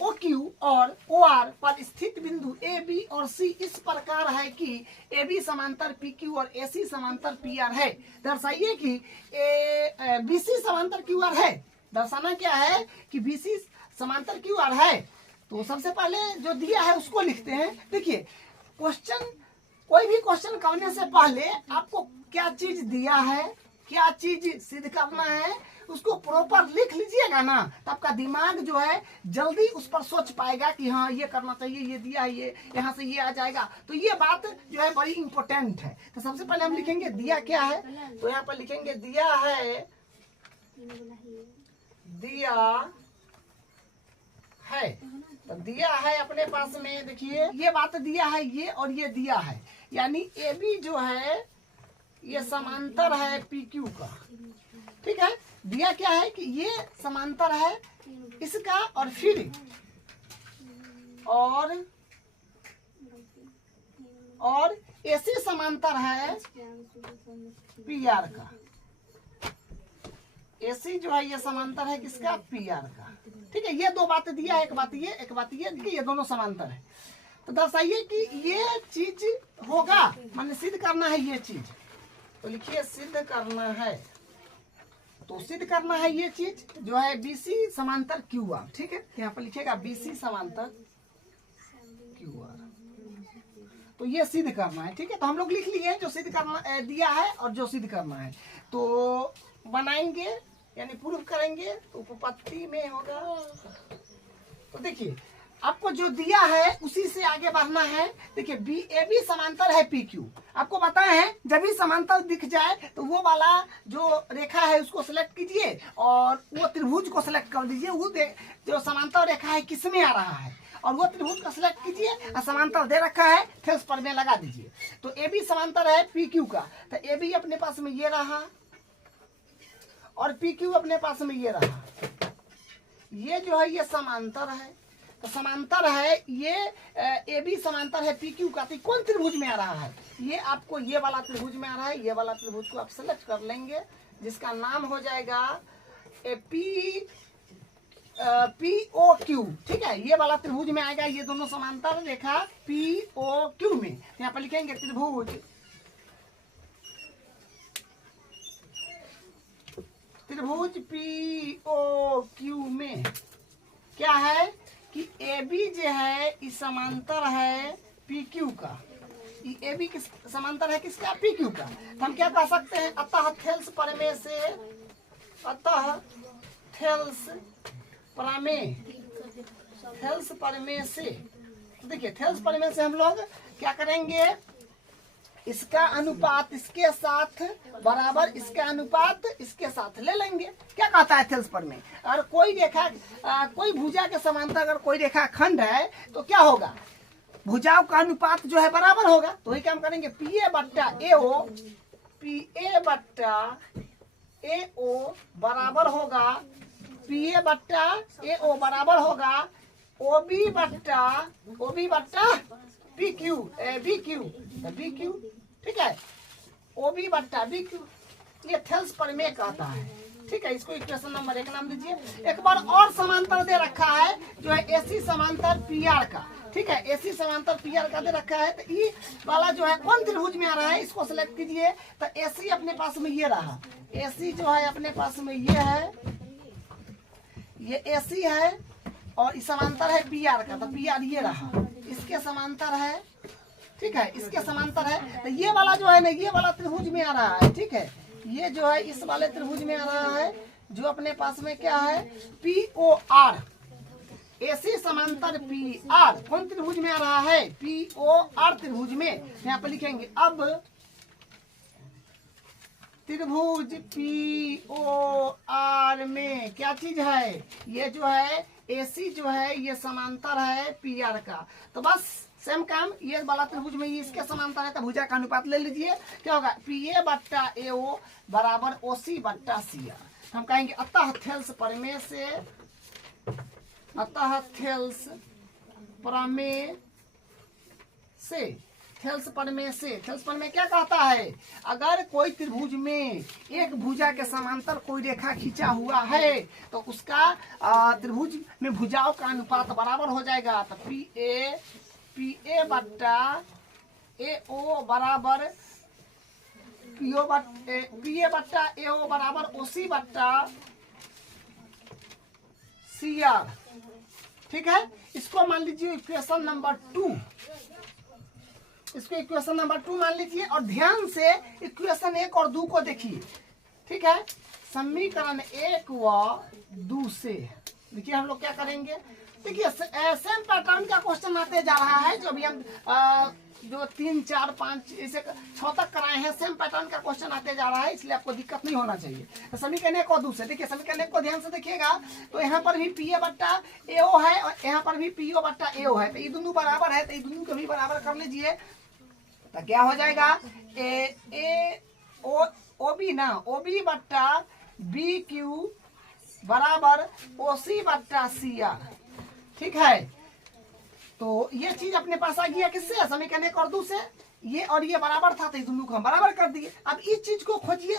ओक्यू और ओआर पर स्थित बिंदु ए बी और सी इस प्रकार है कि ए बी समांतर पी क्यू और ए सी समांतर पी आर है। दर्शाइए कि बी सी समांतर क्यू आर है। दर्शाना क्या है कि बी सी समांतर क्यू आर है। तो सबसे पहले जो दिया है उसको लिखते हैं। देखिए क्वेश्चन, कोई भी क्वेश्चन करने से पहले आपको क्या चीज दिया है, क्या चीज सिद्ध करना है, उसको प्रॉपर लिख लीजिएगा ना, तो आपका दिमाग जो है जल्दी उस पर सोच पाएगा कि हाँ ये करना चाहिए, ये दिया है, ये यहाँ से ये आ जाएगा। तो ये बात जो है बड़ी इंपॉर्टेंट है। तो सबसे पहले हम लिखेंगे दिया क्या है, तो यहाँ पर लिखेंगे दिया है, दिया है। तो दिया है अपने पास में, देखिए ये बात दिया है, ये और ये दिया है, यानी ए बी जो है ये समांतर है पी क्यू का। ठीक है, दिया क्या है कि ये समांतर है इसका, और फिर और ऐसी समांतर है पी आर का। ऐसी जो है ये समांतर है किसका, पी आर का। ठीक है, ये 2 बातें दिया है, एक बात ये, एक बात ये, ये दोनों समांतर है। तो दर्शाइए कि ये चीज होगा, माने सिद्ध करना है ये चीज। तो लिखिए सिद्ध करना है, तो सिद्ध करना है ये चीज जो है BC समांतर QR। ठीक है, यहाँ पर लिखिएगा BC समांतर QR, तो ये सिद्ध करना है। ठीक है, तो हम लोग लिख लिए जो सिद्ध करना दिया है और जो सिद्ध करना है। तो बनाएंगे यानी प्रूफ करेंगे तो उपपत्ति में होगा। तो देखिए आपको जो दिया है उसी से आगे बढ़ना है। देखिए बी ए बी समांतर है पी क्यू, आपको पता है जब भी समांतर दिख जाए तो वो वाला जो रेखा है उसको सिलेक्ट कीजिए और वो त्रिभुज को सिलेक्ट कर दीजिए। वो जो समांतर रेखा है किसमें आ रहा है और वो त्रिभुज को सिलेक्ट कीजिए और समांतर दे रखा है थेल्स पर में लगा दीजिए। तो ए बी समांतर है पी क्यू का, तो ए बी अपने पास में ये रहा और पी क्यू अपने पास में ये रहा। ये जो है ये समांतर है, तो समांतर है ये ए बी समांतर है पी क्यू का। तो कौन त्रिभुज में आ रहा है? ये आपको ये वाला त्रिभुज में आ रहा है। ये वाला त्रिभुज को आप सेलेक्ट कर लेंगे जिसका नाम हो जाएगा पी ओ क्यू। ठीक है, ये वाला त्रिभुज में आएगा। ये दोनों समांतर रेखा पी ओ क्यू में, यहाँ पर लिखेंगे त्रिभुज पी ओ क्यू में क्या है कि ए बी जो है इस समांतर है पी क्यू का। ए बी किस समांतर है किसका? पी क्यू का। तो हम क्या कह सकते हैं? अतः थेल्स प्रमेय से, अतः थेल्स प्रमेय से, देखिए थेल्स प्रमेय से हम लोग क्या करेंगे? इसका अनुपात इसके साथ बराबर इसका अनुपात इसके साथ ले लेंगे। क्या कहता है थेल्स प्रमेय? अगर कोई रेखा कोई भुजा के समांतर अगर कोई रेखा खंड है तो क्या होगा? भुजाओं का अनुपात जो है बराबर होगा। तो वही काम करेंगे, पी ए बट्टा ए ओ, पी ए बट्टा ए ओ बराबर होगा, पी ए बट्टा ए ओ बराबर होगा ओ बी बट्टा P Q B Q B Q. ठीक है, ओ बी बट्टा बी क्यू, ये थेल्स प्रमेय कहता है। ठीक है, इसको इक्वेशन नंबर 1 नाम दीजिए। एक बार और समांतर दे रखा है जो है एसी समांतर पी आर का। ठीक है, एसी समांतर पी आर का दे रखा है। तो ये वाला जो है कौन त्रिभुज में आ रहा है इसको सिलेक्ट कीजिए। तो एसी अपने पास में ये रहा, एसी जो है अपने पास में ये है, ये एसी है और इस समांतर है पी आर का। तो पी आर ये रहा, इसके समांतर है। ठीक है, इसके समांतर है। तो ये वाला जो है ना ये वाला त्रिभुज में आ रहा है। ठीक है, ये जो है इस वाले त्रिभुज में आ रहा है जो अपने पास में क्या है? पी ओ आर, एसी समांतर पी आर कौन त्रिभुज में आ रहा है? पी ओ आर त्रिभुज में। यहाँ पर लिखेंगे अब त्रिभुज पी ओ आर में क्या चीज है? ये जो है एसी जो है ये समांतर है पी आर का। तो बस सेम काम, ये वाला त्रिभुज में ये इसके समांतर है। तो भुजा का अनुपात ले लीजिए। क्या होगा? पी ए बट्टा ए ओ बराबर ओ सी बट्टा सी आर। हम कहेंगे अतः थेल्स प्रमेय से, अतः थेल्स प्रमेय से, थेल्स प्रमेय से, थेल्स प्रमेय क्या कहता है? अगर कोई त्रिभुज में एक भुजा के समांतर कोई रेखा खींचा हुआ है तो उसका त्रिभुज में भुजाओं का अनुपात बराबर हो जाएगा। तो पी ए बट्टा ए ओ बराबर पी ए बट्टा ए ओ बराबर ओ सी बट्टा सी आर। ठीक है, इसको मान लीजिए इक्वेशन नंबर 2, इसको इक्वेशन नंबर 2 मान लीजिए और ध्यान से इक्वेशन 1 और 2 को देखिए। ठीक है, समीकरण 1 व 2 से देखिए हम लोग क्या करेंगे। देखिए सेम पैटर्न का क्वेश्चन आते जा रहा है जो अभी हम जो 3, 4, 5 इसे 6 तक कराए हैं। सेम पैटर्न का क्वेश्चन आते जा रहा है, इसलिए आपको दिक्कत नहीं होना चाहिए। तो समीकरण 1 और 2 से देखिए, समीकरण 1 को ध्यान से देखिएगा तो यहाँ पर भी पी ए बट्टा ए ओ है और यहाँ पर भी पी ओ बट्टा ए ओ है। तो ये दोनों बराबर है, तो ये दोनों को भी बराबर कर लीजिए। तो क्या हो जाएगा? ए ओ बी ना, ओ बी बट्टा बी क्यू बराबर ओ सी बट्टा सी आर। ठीक है, तो ये चीज अपने पास आ गया किससे? समीकरण 1 और 2 से। ये और ये बराबर था तो ये दोनों को हम बराबर कर दिए। अब इस चीज को खोजिए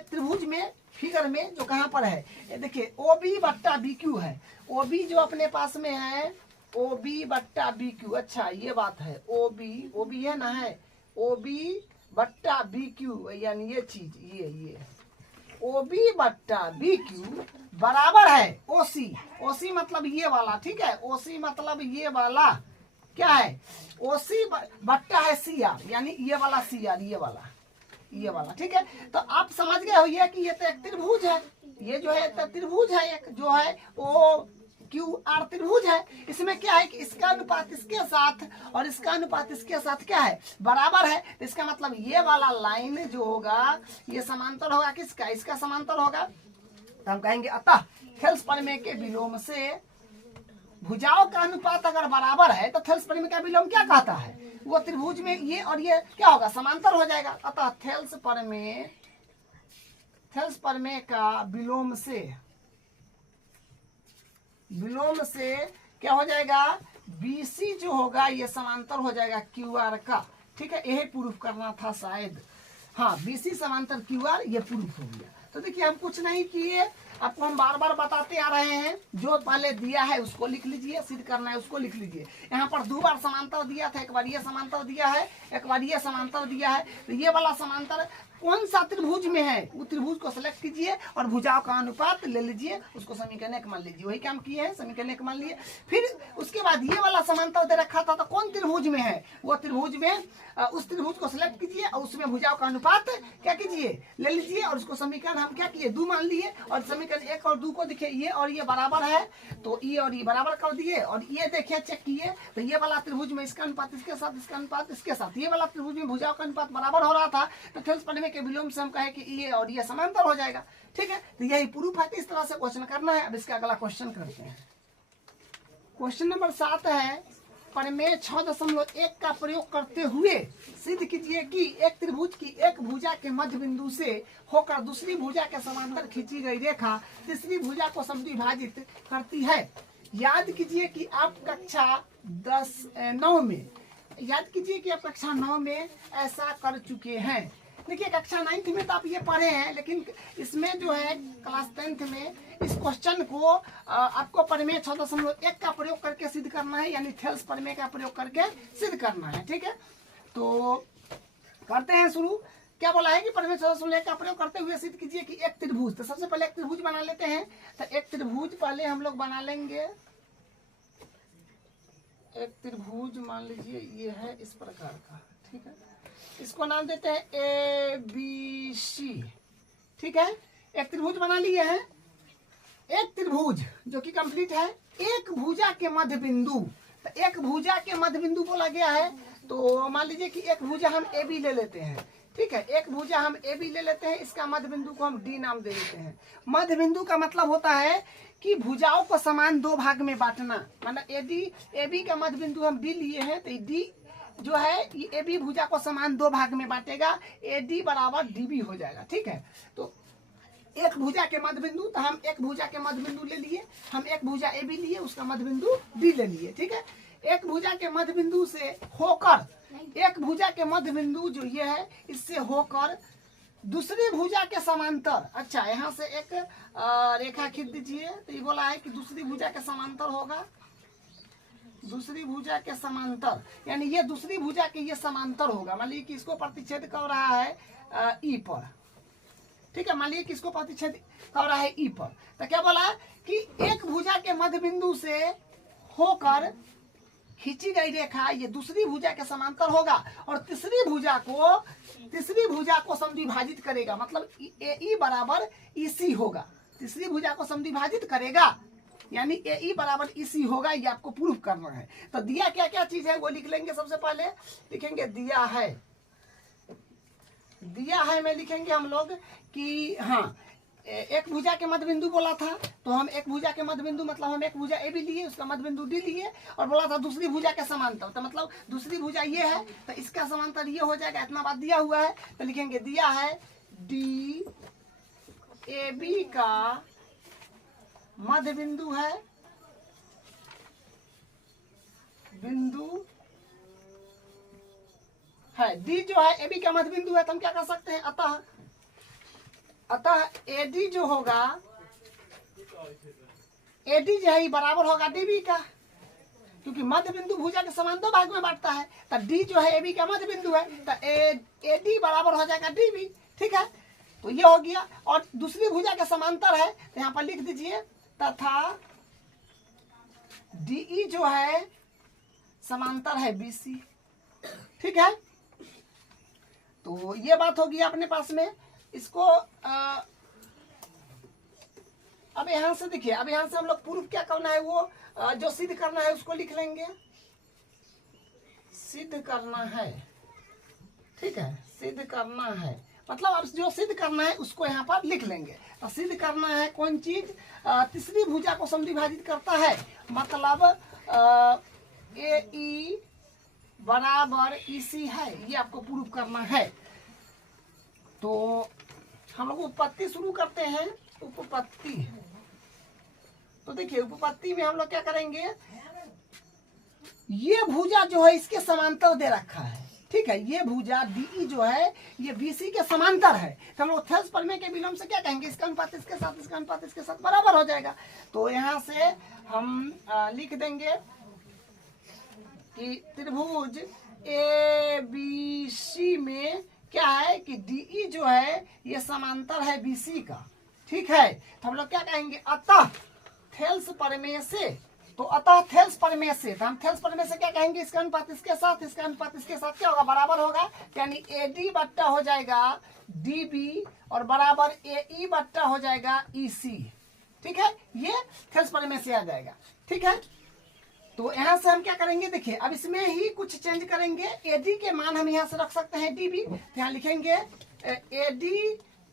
त्रिभुज में, फिगर में जो कहाँ पर है। देखिए ओ बी बट्टा बी क्यू है, ओ बी जो अपने पास में है ओ बी बट्टा बी क्यू। अच्छा ये बात है, ओ बी है ना, है ओ बी बट्टा बी क्यू, यानी ये चीज ये ओ बी बट्टा बी क्यू बराबर है ओ सी मतलब ये वाला। ठीक है, ओ सी मतलब ये वाला क्या है? ओ सी बट्टा है सी आर, यानी ये वाला सी आर, ये वाला ये वाला, ठीक है। तो आप समझ गए हो ये कि ये तो एक त्रिभुज है, ये जो है त्रिभुज है, एक जो है वो QR त्रिभुज है। इसमें क्या है कि इसका अनुपात इसके साथ और इसका अनुपात इसके साथ क्या है, बराबर है। तो इसका मतलब ये वाला लाइन जो होगा ये समांतर होगा किसका, इसका समांतर होगा। तो हम कहेंगे अतः थेल्स प्रमेय के विलोम से भुजाओं का अनुपात अगर बराबर है तो थेल्स प्रमेय का विलोम क्या कहता है, वो त्रिभुज में ये और ये क्या होगा, समांतर हो जाएगा। अतः थेल्स प्रमेय का विलोम से क्या हो जाएगा, BC जो होगा ये समांतर हो जाएगा QR का, ठीक है। यही प्रूफ करना था शायद, हाँ BC समांतर QR, ये प्रूफ हो गया। तो देखिए हम कुछ नहीं किए, आपको हम बार बार बताते आ रहे हैं, जो पहले दिया है उसको लिख लीजिए, सिद्ध करना है उसको लिख लीजिए। यहाँ पर 2 बार समांतर दिया था, एक बार ये समांतर दिया है, एक बार ये समांतर दिया है। तो ये वाला समांतर कौन सा त्रिभुज में है, वो त्रिभुज को सेलेक्ट कीजिए और भुजाओं का अनुपात ले लीजिए, उसको समीकरण 1 मान लीजिए। वही काम किए हैं, समीकरण 1 मान लिए। फिर उसके बाद ये वाला समांतर दे रखा था तो कौन त्रिभुज में है, वो त्रिभुज में उस त्रिभुज को सेलेक्ट कीजिए और उसमें भुजाओं का अनुपात क्या कीजिए, ले लीजिए और उसको समीकरण हम क्या किए, 2 मान लिए। और समीकरण 1 और 2 को देखिए, ये और ये बराबर है तो ये और ये बराबर कर दिए। और ये देखिए चेक किए तो ये वाला त्रिभुज में इसका अनुपात इसके साथ, इसका अनुपात इसके साथ, ये वाला त्रिभुज में भुजाओं का अनुपात बराबर हो रहा था। तो थेल्स प्रमेय के विलोम से हम कहे कि ये और ये समांतर हो जाएगा, ठीक है। तो यही प्रूफ है, इस तरह से क्वेश्चन करना है। अब इसका अगला क्वेश्चन करते हैं। क्वेश्चन नंबर 7 है, प्रमेय 6.1 का प्रयोग करते हुए सिद्ध कीजिए कि एक त्रिभुज की एक भुजा के मध्य बिंदु से होकर दूसरी भुजा के समांतर खींची गई रेखा तीसरी भुजा को समद्विभाजित करती है। याद कीजिए कि आप कक्षा 9 में, याद कीजिए कि आप कक्षा 9 में ऐसा कर चुके हैं। देखिए कक्षा 9th में तो आप ये पढ़े हैं, लेकिन इसमें जो है क्लास 10th में इस क्वेश्चन को आपको प्रमेय 6.1 का प्रयोग करके सिद्ध करना है, यानी थेल्स प्रमेय का प्रयोग करके सिद्ध करना है, ठीक है। तो करते हैं शुरू। क्या बोला है कि प्रमेय 6.1 का प्रयोग करते हुए सिद्ध कीजिए कि एक त्रिभुज, तो सबसे पहले एक त्रिभुज बना लेते हैं। तो एक त्रिभुज पहले हम लोग बना लेंगे। एक त्रिभुज मान लीजिए ये है इस प्रकार का, ठीक है। इसको नाम देते हैं ABC, ठीक है। एक त्रिभुज बना लिए हैं। एक त्रिभुज जो कि कंप्लीट है, एक भुजा के मध्य बिंदु, तो एक भुजा के मध्य बिंदु बोला गया है। तो मान लीजिए कि एक भुजा हम AB ले लेते हैं, ठीक है। एक भुजा हम AB ले लेते हैं, इसका मध्य बिंदु को हम D नाम दे देते हैं। मध्य बिंदु का मतलब होता है कि भुजाओं को समान 2 भाग में बांटना, मतलब AB का मध्य बिंदु हम D लिए हैं, तो D जो है ये AB भुजा को समान 2 भाग में बांटेगा, AD बराबर DB हो जाएगा, ठीक है। तो एक भुजा के मध्य बिंदु, तो हम एक भुजा के मध्य बिंदु ले लिए, हम एक भुजा AB लिए, उसका मध्य बिंदु D ले लिए, ठीक है। एक भुजा के मध्य बिंदु से होकर, एक भुजा के मध्य बिंदु जो ये है इससे होकर दूसरी भुजा के समांतर, अच्छा यहाँ से एक रेखा खींच दीजिए। तो ये बोला है कि दूसरी भुजा के समांतर होगा, दूसरी भुजा के समांतर, यानी ये दूसरी भुजा के ये समांतर होगा। मान लीजिए कि इसको प्रतिच्छेद कर रहा है E पर, ठीक है। मान लीजिए कि इसको प्रतिच्छेद कर रहा है E पर, तो क्या बोला कि एक भुजा के मध्य बिंदु से होकर खींची गई रेखा ये दूसरी भुजा के समांतर होगा और तीसरी भुजा को समद्विभाजित करेगा, मतलब AE बराबर EC होगा। तीसरी भुजा को समद्विभाजित करेगा यानी AE बराबर EC होगा, ये आपको प्रूफ करना है। तो दिया क्या क्या चीज है वो लिख लेंगे। सबसे पहले लिखेंगे दिया है में लिखेंगे हम लोग कि हाँ एक भुजा के मध्य बिंदु बोला था, तो हम एक भुजा के मध्य बिंदु मतलब हम एक भुजा AB लिए, उसका मध्य बिंदु D लिए, और बोला था दूसरी भुजा के समांतर, तो मतलब दूसरी भुजा ये है तो इसका समांतर ये हो जाएगा। इतना बात दिया हुआ है, तो लिखेंगे दिया है DAB का मध्य बिंदु है, बिंदु है D जो है AB का मध्य बिंदु है, तो हम क्या कर सकते हैं, अतः AD जो होगा, AD जो है बराबर होगा DB का, क्योंकि मध्य बिंदु भुजा के समान 2 भाग में बांटता है। तो D जो है AB का मध्य बिंदु है, तो AD बराबर हो जाएगा DB, ठीक है। तो ये हो गया। और दूसरी भुजा के समांतर है, तो यहाँ पर लिख दीजिए तथा DE जो है समांतर है BC, ठीक है। तो ये बात होगी अपने पास में। इसको अब यहां से देखिए, अब यहां से हम लोग प्रूफ क्या करना है, वो जो सिद्ध करना है उसको लिख लेंगे। सिद्ध करना है, ठीक है, सिद्ध करना है मतलब अब जो सिद्ध करना है उसको यहाँ पर लिख लेंगे। तो सिद्ध करना है कौन चीज, तीसरी भुजा को समद्विभाजित करता है, मतलब ए ई बराबर ईसी है, ये आपको प्रूफ करना है। तो हम लोग उपपत्ति शुरू करते हैं। उपपत्ति, तो देखिए उपपत्ति में हम लोग क्या करेंगे, ये भुजा जो है इसके समांतर दे रखा है, ठीक है, ये भुजा DE जो है ये BC के समांतर है। तो हम लोग थेल्स प्रमेय के विलोम से क्या कहेंगे, इसका अनुपात इसके साथ, इसका अनुपात इसके साथ बराबर हो जाएगा। तो यहाँ से हम लिख देंगे कि त्रिभुज ABC में क्या है कि DE जो है ये समांतर है BC का, ठीक है। तो हम लोग क्या कहेंगे, अतः थेल्स प्रमेय से, तो अतः थेल्स प्रमेय से, तो हम थेल्स प्रमेय से क्या कहेंगे, इसका अनुपात इसके साथ, इसका अनुपात इसके साथ क्या होगा, बराबर होगा, यानी AD बट्टा हो जाएगा DB और बराबर AE बट्टा हो जाएगा EC, ठीक है। ये थेल्स प्रमेय से आ जाएगा, ठीक है। तो यहाँ से हम क्या करेंगे, देखिए अब इसमें ही कुछ चेंज करेंगे। AD के मान हम यहाँ से रख सकते हैं DB, तो यहाँ लिखेंगे AD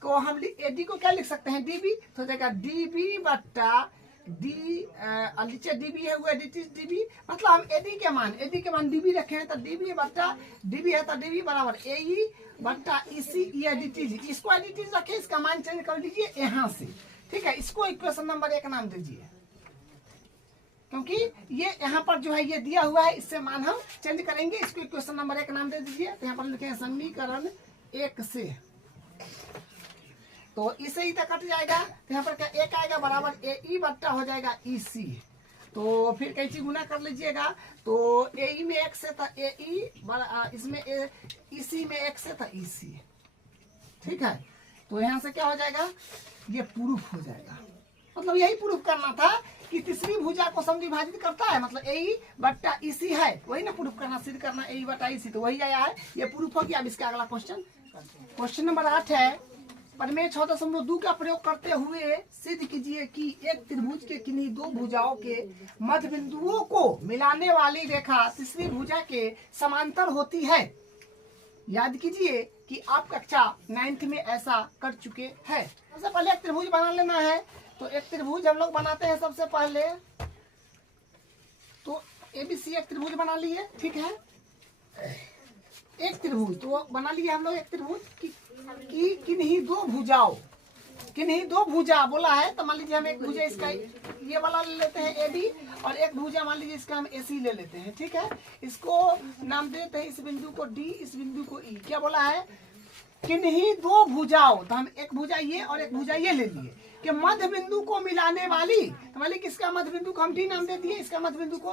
को हम AD को क्या लिख सकते हैं, DB, तो हो जाएगा DB बट्टा नीचे DB है वो DB, मतलब हम AD के मान DB रखे हैं, तो DB बट्टा DB है, तो DB बराबर AE बट्टा EC ये DT, इसको DT रखे, इसका मान चेंज कर लीजिए यहाँ से, ठीक है। इसको इक्वेशन नंबर 1 नाम दीजिए, क्योंकि ये यहाँ पर जो है ये दिया हुआ है, इससे मान हम चेंज करेंगे, इसको इक्वेशन नंबर 1 नाम दे दीजिए। तो यहाँ पर लिखे हैं समीकरण 1 से, तो इसे ही तक कट जाएगा, तो यहाँ पर क्या 1 आएगा बराबर AE बट्टा हो जाएगा EC, तो फिर कैसे गुना कर लीजिएगा, तो AE में 1 से था AE, इसमें EC में 1 से था EC, ठीक है। तो यहाँ से क्या हो जाएगा, ये प्रूफ हो जाएगा, मतलब यही प्रूफ करना था कि तीसरी भुजा को समद्विभाजित करता है, मतलब AE बट्टा EC है, वही ना प्रूफ करना, सिद्ध करना AE बट्टा EC, तो वही आया है, ये प्रूफ हो गया। अब इसका अगला क्वेश्चन नंबर 8 है, प्रमेय 6.2 का प्रयोग करते हुए सिद्ध कीजिए कि एक त्रिभुज के किन्हीं दो भुजाओं के मध्य बिंदुओं को मिलाने वाली रेखा तीसरी भुजा के समांतर होती है। याद कीजिए कि आप कक्षा 9th में ऐसा कर चुके हैं। सबसे पहले एक त्रिभुज बना लेना है, तो एक त्रिभुज हम लोग बनाते हैं। सबसे पहले तो ABC एक त्रिभुज बना लिए, ठीक है, एक त्रिभुज तो बना लिए हम लोग, एक त्रिभुज की किन्हीं दो भुजा बोला है, तो मान लीजिए हम एक भुजा इसका ये वाला ले लेते हैं AD, और एक भुजा मान लीजिए इसका हम AC ले लेते हैं, ठीक है। इसको नाम देते हैं, इस बिंदु को D, इस बिंदु को E। क्या बोला है, किन्हीं दो भुजाओं, तो हम एक भुजा ये और एक भुजा ये ले लिए कि मध्य बिंदु को मिलाने वाली, तो मान लीजिए इसका मध्य बिंदु को हम D नाम दे दिए, इसका मध्य बिंदु को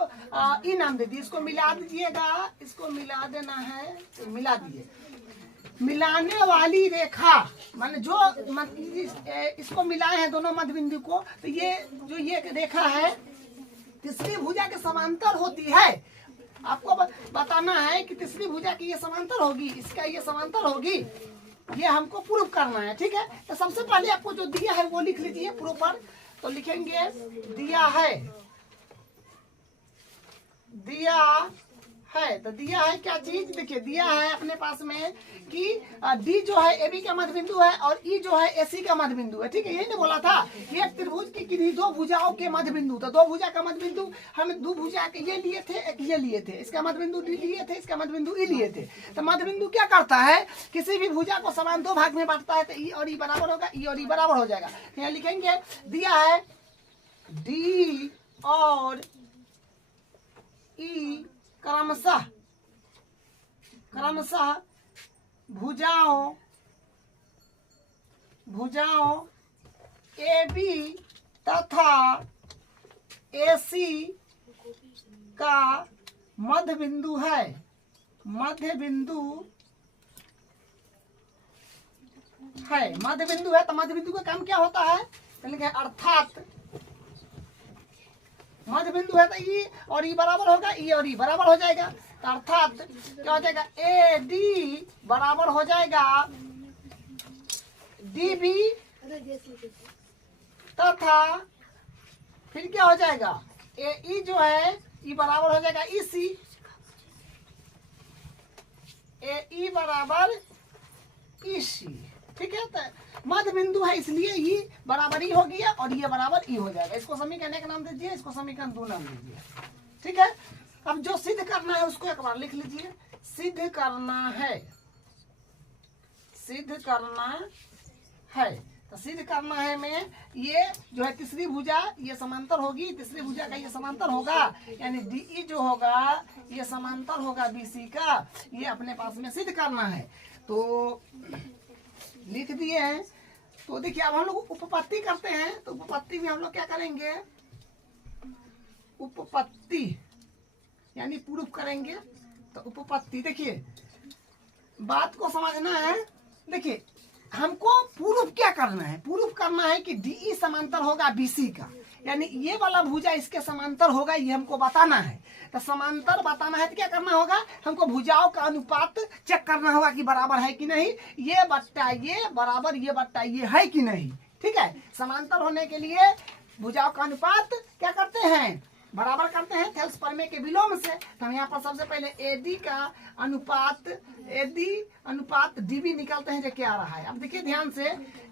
E नाम दे दिए। इसको मिला दीजिएगा, इसको मिला देना है, तो मिला दिए। मिलाने वाली रेखा मान जो इसको मिलाए हैं दोनों मध्य बिंदु को, तो ये जो ये रेखा है तीसरी भुजा के समांतर होती है। आपको बताना है कि तीसरी भुजा की ये समांतर होगी, इसका ये समांतर होगी, ये हमको प्रूव करना है, ठीक है। तो सबसे पहले आपको जो दिया है वो लिख लीजिए प्रूफ पर। तो लिखेंगे दिया है, तो दिया है क्या चीज, देखिए दिया है अपने पास में कि D जो है AB का मध्य बिंदु है और E जो है AC का मध्य बिंदु है, ठीक है। यही ने बोला था ये एक त्रिभुज की किन्हीं दो भुजाओं के मध्य बिंदु, तो दो भुजा का मध्य बिंदु हम दो भुजा के ये लिए थे, एक ये लिए थे, इसका मध्य बिंदु D लिए थे, इसका मध्य बिंदु E लिए थे। तो मध्य बिंदु क्या करता है, किसी भी भुजा को समान दो भाग में बांटता है, तो E और E बराबर होगा, E और E बराबर हो जाएगा। यहाँ लिखेंगे दिया है D और E क्रमशः भुजाओं AB तथा AC का मध्य बिंदु है, मध्य बिंदु है। तो मध्य बिंदु का काम क्या होता है, अर्थात मध्य बिंदु है तो E और E बराबर होगा, E और E बराबर हो जाएगा। तो अर्थात क्या हो जाएगा, ए डी बराबर हो जाएगा डी बी तथा फिर क्या हो जाएगा, ए ई जो है ई बराबर हो जाएगा ई सी, ए ई बराबर ई सी। ठीक है, तो मध्य बिंदु है इसलिए ई बराबर ई हो गया और ये बराबर ई हो जाएगा। इसको समीकरण एक नाम दीजिए, इसको समीकरण 2 नाम दीजिए। ठीक है, अब जो सिद्ध करना है उसको एक बार लिख लीजिए। सिद्ध करना है, सिद्ध करना है, तो सिद्ध करना है में ये जो है तीसरी भुजा ये समांतर होगी, तीसरी भुजा का ये समांतर होगा, यानी डीई जो होगा ये समांतर होगा बीसी का, ये अपने पास में सिद्ध करना है। तो लिख दिए हैं। तो देखिए अब हम लोग उपपत्ति करते हैं, तो उपपत्ति में हम लोग क्या करेंगे, उपपत्ति यानी प्रूफ करेंगे। तो उपपत्ति देखिए बात को समझना है। देखिए हमको प्रूफ क्या करना है, प्रूफ करना है कि डीई समांतर होगा बीसी का, यानी ये वाला भुजा इसके समांतर होगा, ये हमको बताना है। तो समांतर बताना है तो क्या करना होगा, हमको भुजाओं का अनुपात चेक करना होगा कि बराबर है कि नहीं, ये बट्टा ये बराबर ये बट्टा ये है कि नहीं। ठीक है, समांतर होने के लिए भुजाओं का अनुपात क्या करते हैं, बराबर करते हैं थेल्स प्रमेय के विलोम से। तो हम यहाँ पर सबसे पहले एडी का अनुपात, एडी अनुपात डीबी निकालते हैं जो क्या आ रहा है। अब देखिए ध्यान से,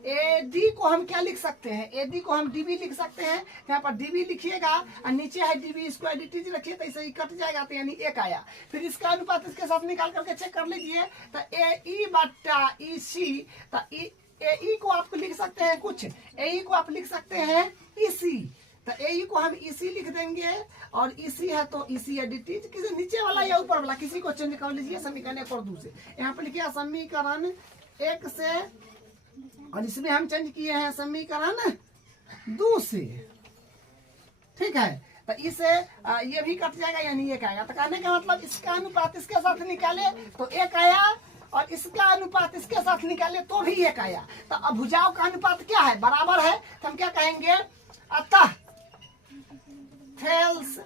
एडी को हम क्या लिख सकते हैं, एडी को हम डीबी लिख सकते हैं। यहाँ पर डीबी लिखिएगा और नीचे है डीबी, इसको एडिटीज रखिए तो इसे कट जाएगा, तो यानी एक आया। फिर इसका अनुपात इसके साथ निकाल करके चेक कर लीजिए, तो ए ई बट्टा ई सी, तो ए ई को आप लिख सकते हैं कुछ, ए ई को आप लिख सकते हैं ई सी, तो ए को हम इसी लिख देंगे और इसी है तो इसी एडिटिव, किसी नीचे वाला या ऊपर वाला किसी को चेंज कर लीजिए समीकरण 1 और 2 से। यहाँ पर लिखिए समीकरण 1 से और इसमें हम चेंज किए हैं समीकरण 2 से। ठीक है, तो इसे ये भी कट जाएगा यानी 1 आएगा। तो कहने का मतलब इसका अनुपात इसके साथ निकाले तो 1 आया और इसका अनुपात इसके साथ निकाले तो भी 1 आया। तो अब भुजाओं का अनुपात क्या है, बराबर है, तो हम क्या कहेंगे, अतः थेल्स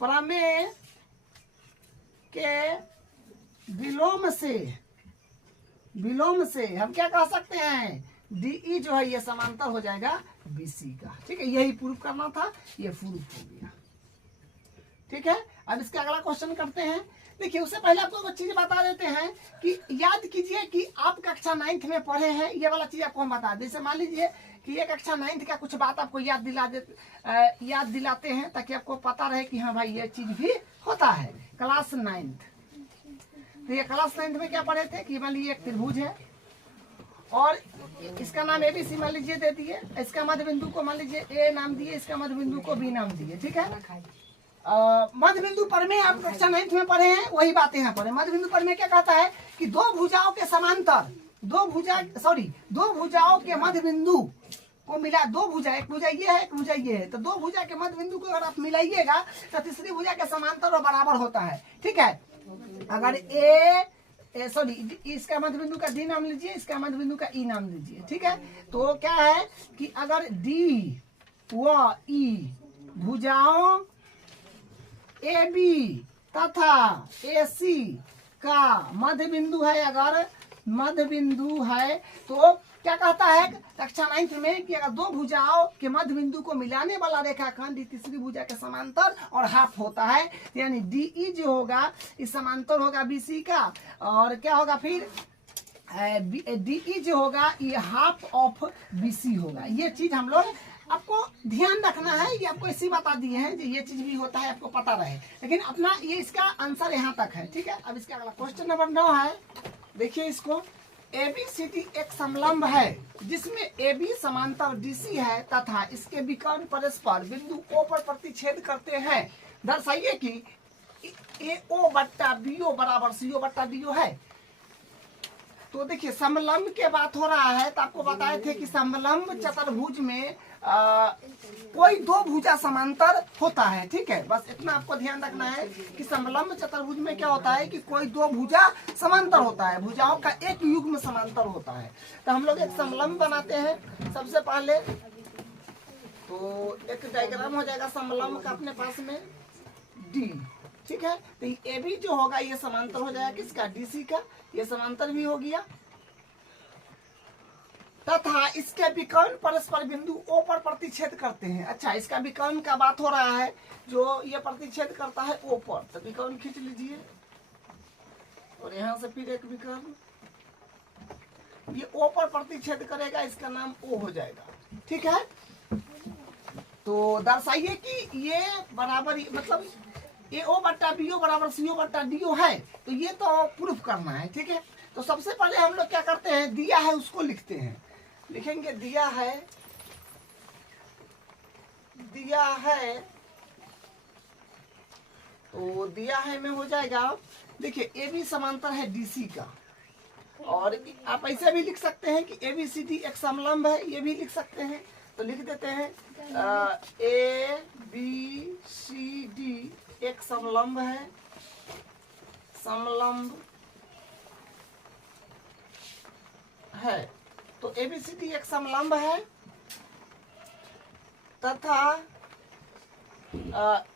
प्रमेय के विलोम से हम क्या कह सकते हैं, डीई जो है ये समांतर हो जाएगा बीसी का। ठीक है, यही प्रूफ करना था, ये प्रूफ हो गया। ठीक है, अब इसका अगला क्वेश्चन करते हैं। देखिए उससे पहले आपको कुछ चीज बता देते हैं कि याद कीजिए कि आप कक्षा 9th में पढ़े हैं, ये वाला चीज आपको हम बता दें। जैसे मान लीजिए कि ये कक्षा 9th का कुछ बात आपको याद दिलाते हैं ताकि आपको पता रहे कि हाँ भाई ये चीज भी होता है। क्लास 9th, तो ये क्लास 9th में क्या पढ़े थे कि मान लीजिए एक त्रिभुज है और इसका नाम एबीसी मान लीजिए दे दिए, इसका मध्य बिंदु को मान लीजिए ए नाम दिए, इसका मध्य बिंदु को बी नाम दिए। ठीक है, मध्य बिंदु पर में आप कक्षा 9th में पढ़े हैं, वही बात यहाँ पर है। मध्य बिंदु पर में क्या कहता है कि दो भुजाओं के समांतर, दो भुजाओं के मध्य बिंदु को मिला, दो भुजा, एक भुजा ये है एक भुजा ये है, तो दो भुजा के मध्य बिंदु को अगर आप मिलाइएगा तो तीसरी भुजा के समांतर और बराबर होता है। ठीक है, अगर इसका मध्य बिंदु का डी नाम लीजिए, इसका मध्य बिंदु का ई नाम लीजिए। ठीक है, तो क्या है कि अगर डी व ई भुजाओं ए बी तथा ए सी का मध्य बिंदु है, अगर मध्य बिंदु है तो क्या कहता है कक्षा 9th में कि अगर दो भुजाओं के मध्य बिंदु को मिलाने वाला रेखाखंड तीसरी भुजा के समांतर और हाफ होता है, यानी डीई जो होगा इस समांतर होगा बीसी का, और क्या होगा फिर डीई जो होगा ये हाफ ऑफ बीसी होगा। ये चीज हम लोग आपको ध्यान रखना है, ये आपको इसी बता दिए हैं जो ये चीज भी होता है, आपको पता रहे, लेकिन अपना ये इसका आंसर यहाँ तक है। ठीक है, अब इसका अगला क्वेश्चन नंबर 9 है। देखिए इसको, एबीसीडी एक समलंब है जिसमें AB समांतर DC है तथा इसके विकर्ण परस्पर बिंदु O पर प्रतिच्छेद करते हैं। दर्शाइए कि AO बट्टा BO बराबर CO बट्टा DO है। तो देखिए समलंब के बात हो रहा है, तो आपको बताए थे कि समलंब चतुर्भुज में कोई दो भुजा समांतर होता है। ठीक है, बस इतना आपको ध्यान रखना है कि समलंब चतुर्भुज में क्या होता है कि कोई दो भुजा समांतर होता है, भुजाओं का एक युग्म समांतर होता है। तो हम लोग एक समलंब बनाते हैं सबसे पहले, तो एक डायग्राम हो जाएगा समलंब का अपने पास में डी। ठीक है। तो ए बी जो होगा ये समांतर हो जाएगा किसका, डीसी का, ये समांतर भी हो गया। तथा इसके विकर्ण परस्पर बिंदु ओ पर प्रतिच्छेद करते हैं। अच्छा, इसका विकर्ण का बात हो रहा है, जो ये प्रतिच्छेद करता है ओ पर, तो विकर्ण खींच लीजिए और यहां से फिर एक विकर्ण, ये ओ पर प्रतिच्छेद करेगा, इसका नाम ओ हो जाएगा, ठीक है। तो दर्शाइए कि ये बराबर, मतलब ए ओ बट्टा बी ओ बराबर सी ओ बट्टा डी ओ है, तो ये तो प्रूफ करना है, ठीक है। तो सबसे पहले हम लोग क्या करते हैं, दिया है उसको लिखते हैं, लिखेंगे दिया है, दिया है, तो दिया है में हो जाएगा, देखिए ए बी समांतर है डीसी का, और आप ऐसे भी लिख सकते हैं कि ए बी सी डी एक समलंब है, ये भी लिख सकते हैं। तो लिख देते हैं ए बी सी डी एक समलंब है, समलंब है, तो ए बी सी डी एक समलंब है, तथा